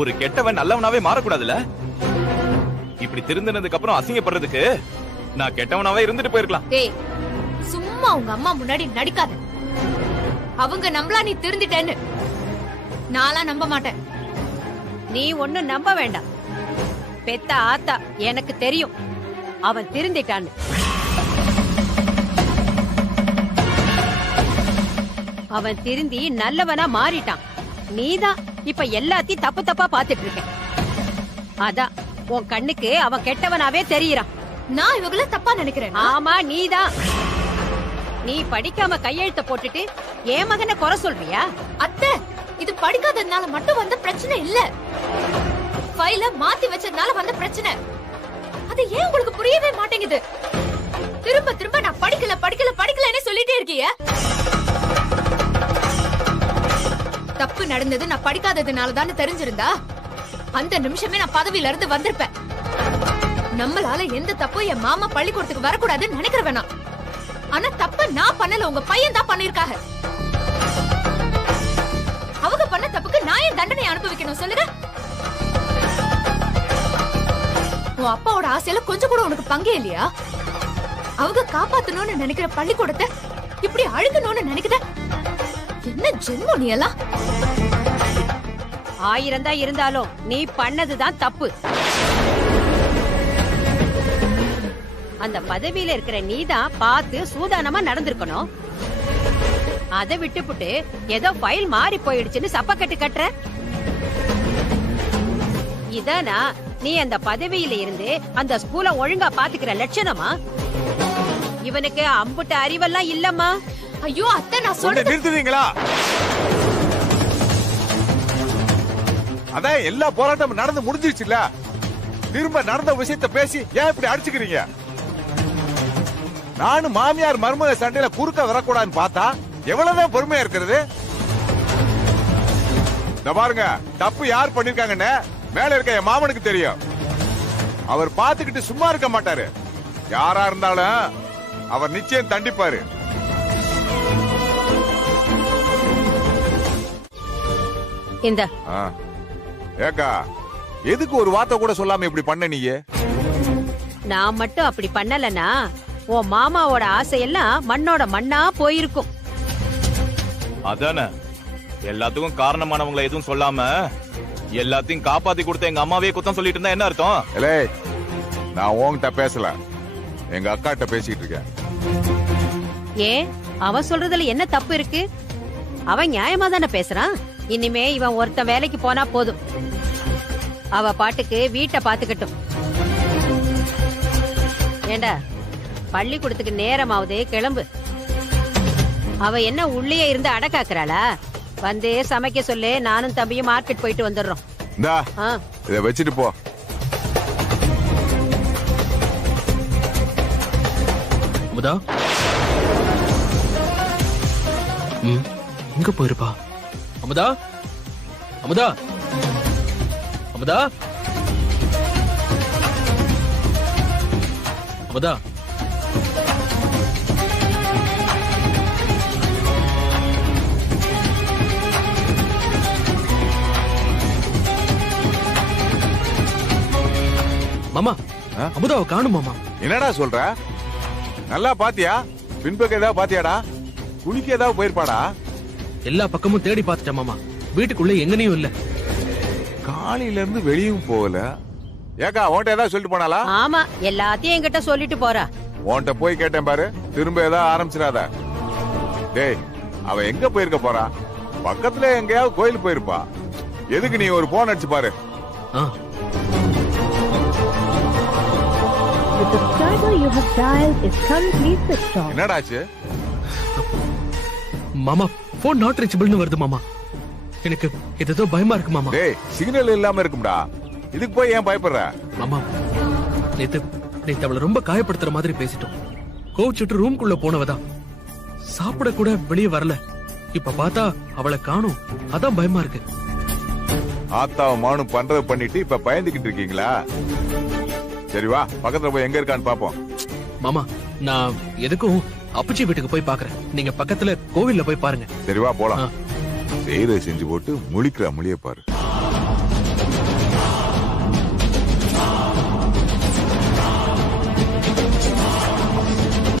ஒரு கெட்டவன் நல்லவனாவே மாறக்கூடாதுல. இப்படி திருந்தினதுக்கு அப்புறம் அசிங்கப்படுறதுக்கு நான் கெட்டவனாவே இருந்துட்டு போயிருக்கலாம். டேய், சும்மா உங்க அம்மா முன்னாடி நடிக்காத. அவங்க நம்பலா நீ திருந்திட்டேன்னு. நான்லாம் நம்ப மாட்டேன். நீ ஒண்ணு நம்ப வேண்டாம். பெத்த ஆத்தா எனக்கு தெரியும் அவன் திருந்திட்டான்னு. அவன் திருந்தி நல்லவனா மாறிட்டான். நீதான் இப்ப எல்லாத்தையும் தப்பு தப்பா பாத்துட்டு இருக்க. அதான் உன் கண்ணுக்கு அவன் கெட்டவனாவே தெரியறான். நான் இவங்கள தப்பா நினைக்கிறேன். ஆமா, நீதான். நீ படிக்காம கையெழுத்த போட்டுட்டு என் மகனை குறை சொல்றியா? அத்தை, இது படிக்காததுனால மட்டும் வந்த பிரச்சனை இல்ல. ஃபைல மாத்தி வச்சதுனால வந்த பிரச்சனை. அது ஏன் உங்களுக்கு புரியவே மாட்டேங்குது? திரும்ப திரும்ப நான் படிக்கல படிக்கல படிக்கலன்னு சொல்லிட்டே இருக்கீங்க. தப்பு நடந்தது நான் படிக்காததுனால தானே தெரிஞ்சிருந்தா அந்த நிமிஷமே நான் பதவியில இருந்து வந்திருப்பேன். நம்மளால எந்த தப்பும் என் மாமா பள்ளிக்கூடத்துக்கு வரக்கூடாதுன்னு நினைக்கிற வேணாம். ஆனா தப்பு நான் பண்ணல, உங்க பையன் தான் பண்ணிருக்காங்க. அவங்க பண்ண தப்புக்கு நான் ஏன் தண்டனை அனுபவிக்கணும் சொல்லுங்க? உன் அப்பாவோட ஆசையில கொஞ்சம் கூட உனக்கு பங்கே இல்லையா? அவங்க காப்பாத்தணும்னு நினைக்கிற பள்ளிக்கூடத்தை இப்படி அழுகணும்னு நினைக்குத? என்ன ஜென்மம் நீ எல்லாம்? 1000 தான் இருந்தாலும் நீ பண்ணதுதான் தப்பு. அந்த பதவியில இருக்கிற நீதான் பார்த்து சூதானமா நடந்திருக்கணும். அதை விட்டுப்புட்டு ஏதோ ஃபைல் மாறி போயிடுச்சுன்னு சப்பக்கட்டு கட்டுற. இதானா நீ அந்த பதவியில இருந்து அந்த ஸ்கூல ஒழுங்கா பாத்துக்கிற லட்சணமா? இவனுக்கு அம்புட்ட அறிவெல்லாம் இல்லம்மா. ஐயோ அத்தை, நான் சொல்றேன் நிறுத்துவீங்களா? அதான் எல்லா போராட்டமும் நடந்து முடிஞ்சிருச்சுல. திரும்ப நடந்த விஷயத்த பேசி ஏன் இப்படி அடிச்சுக்கிறீங்க? நானும் மாமியார் மருமக சண்டையில குறுக்க வரக்கூடாதுன்னு பார்த்தா எவ்வளவுதான் பொறுமையா இருக்கிறது? இந்த பாருங்க, தப்பு யார் பண்ணிருக்காங்கன்னு மேல இருக்க என் மாமனுக்கு தெரியும். அவர் பாத்துக்கிட்டு சும்மா இருக்க மாட்டாரு. யாரா இருந்தாலும் அவர் நிச்சயம் தண்டிப்பாரு. இந்த ஏக்கா, எதுக்கு ஒரு வார்த்தை கூட சொல்லாம இப்படி பண்ண? நீயே நான் மட்டும் அப்படி பண்ணலனா உன் மாமாவோட ஆசையெல்லாம் மண்ணோட மண்ணா போயிருக்கும். அதானே எல்லாத்துக்கும் காரணமானவங்களை எதுவும் சொல்லாம எல்லாத்தையும் காப்பாத்தி கொடுத்த எங்க அம்மாவே குத்தம் சொல்லிட்டு இருந்தா என்ன அர்த்தம்? ஏலே, நான் உன்கிட்ட பேசல, எங்க அக்காட்ட பேசிட்டு இருக்கேன். ஏன் அவன் சொல்றதுல என்ன தப்பு இருக்கு? அவன் நியாயமா தானே பேசுறான். இனிமே இவன் ஒருத்தன் வேலைக்கு போனா போதும், அவ பாட்டுக்கு வீட்டை பாத்துக்கட்டும். ஏண்டா பள்ளிக்கூடத்துக்கு நேரமாவது, கிளம்பு. அவ என்ன உள்ளே இருந்து அடக்காக்குறாளா? வந்து சமைக்க சொல்லு, நானும் தம்பியும் மார்க்கெட் போயிட்டு வந்துடுறோம். இந்தா இத வச்சிட்டு போ. அமுதா எங்க போயிருப்பா? அமுதா, அமுதா, அமுதா, அமுதா. மாமா, அமுதாவை காணும் மாமா. என்னடா சொல்ற? நல்லா பாத்தியா? பின்பக்கம் ஏதாவது பாத்தியாடா? குளிக்க ஏதாவது போயிருப்பாடா? எல்லா பக்கமும் தேடி பார்த்துட்டேன் மாமா, வீட்டுக்குள்ள எங்கனையும் இல்ல. காலையில இருந்து வெளியும் போகல. ஏக்கா உன்கிட்ட ஏதாவது சொல்லிட்டு போனாலா? ஆமா, எல்லாத்தையும் என்கிட்ட சொல்லிட்டு போறா. உன்கிட்ட போய் கேட்டேன் பாரு, திரும்ப ஏதாவது ஆரம்பிச்சிடாத. டேய், அவ எங்க போயிருக்க போறா? பக்கத்துல எங்கேயாவது கோயில் போயிருப்பா. எதுக்கு நீ ஒரு போன் அடிச்சு பாரு. என்னடாச்சு மாமா? போன் நாட் ரீச்சபிள்னு வருது மாமா. எனக்கு ஏதோ பயமா இருக்கு மாமா. டேய், சிக்னல் இல்லாம இருக்கும்டா, இதுக்கு போய் ஏன் பயப்படுற? மாமா, நேத்து அவளை ரொம்ப காயப்படுத்துற மாதிரி பேசிட்டோம். கோவிச்சுட்டு ரூம்குள்ள போனவதான் சாப்பிட கூட வெளியே வரல. இப்ப பார்த்தா அவளை காணும், அதான் பயமா இருக்கு. ஆத்தாவும் மானும் பண்றது பண்ணிட்டு இப்ப பயந்துகிட்டு இருக்கீங்களா? சரி வா, பக்கத்துல போய் எங்க இருக்கான்னு பாப்போம். மாமா, நான் எதுக்கும் அப்பச்சி வீட்டுக்கு போய் பாக்குறேன், நீங்க பக்கத்துல கோவில்ல போய் பாருங்க. சரி வா போலாம். செய்யறதை செஞ்சு போட்டு முழிக்கிற மொழிய பாரு.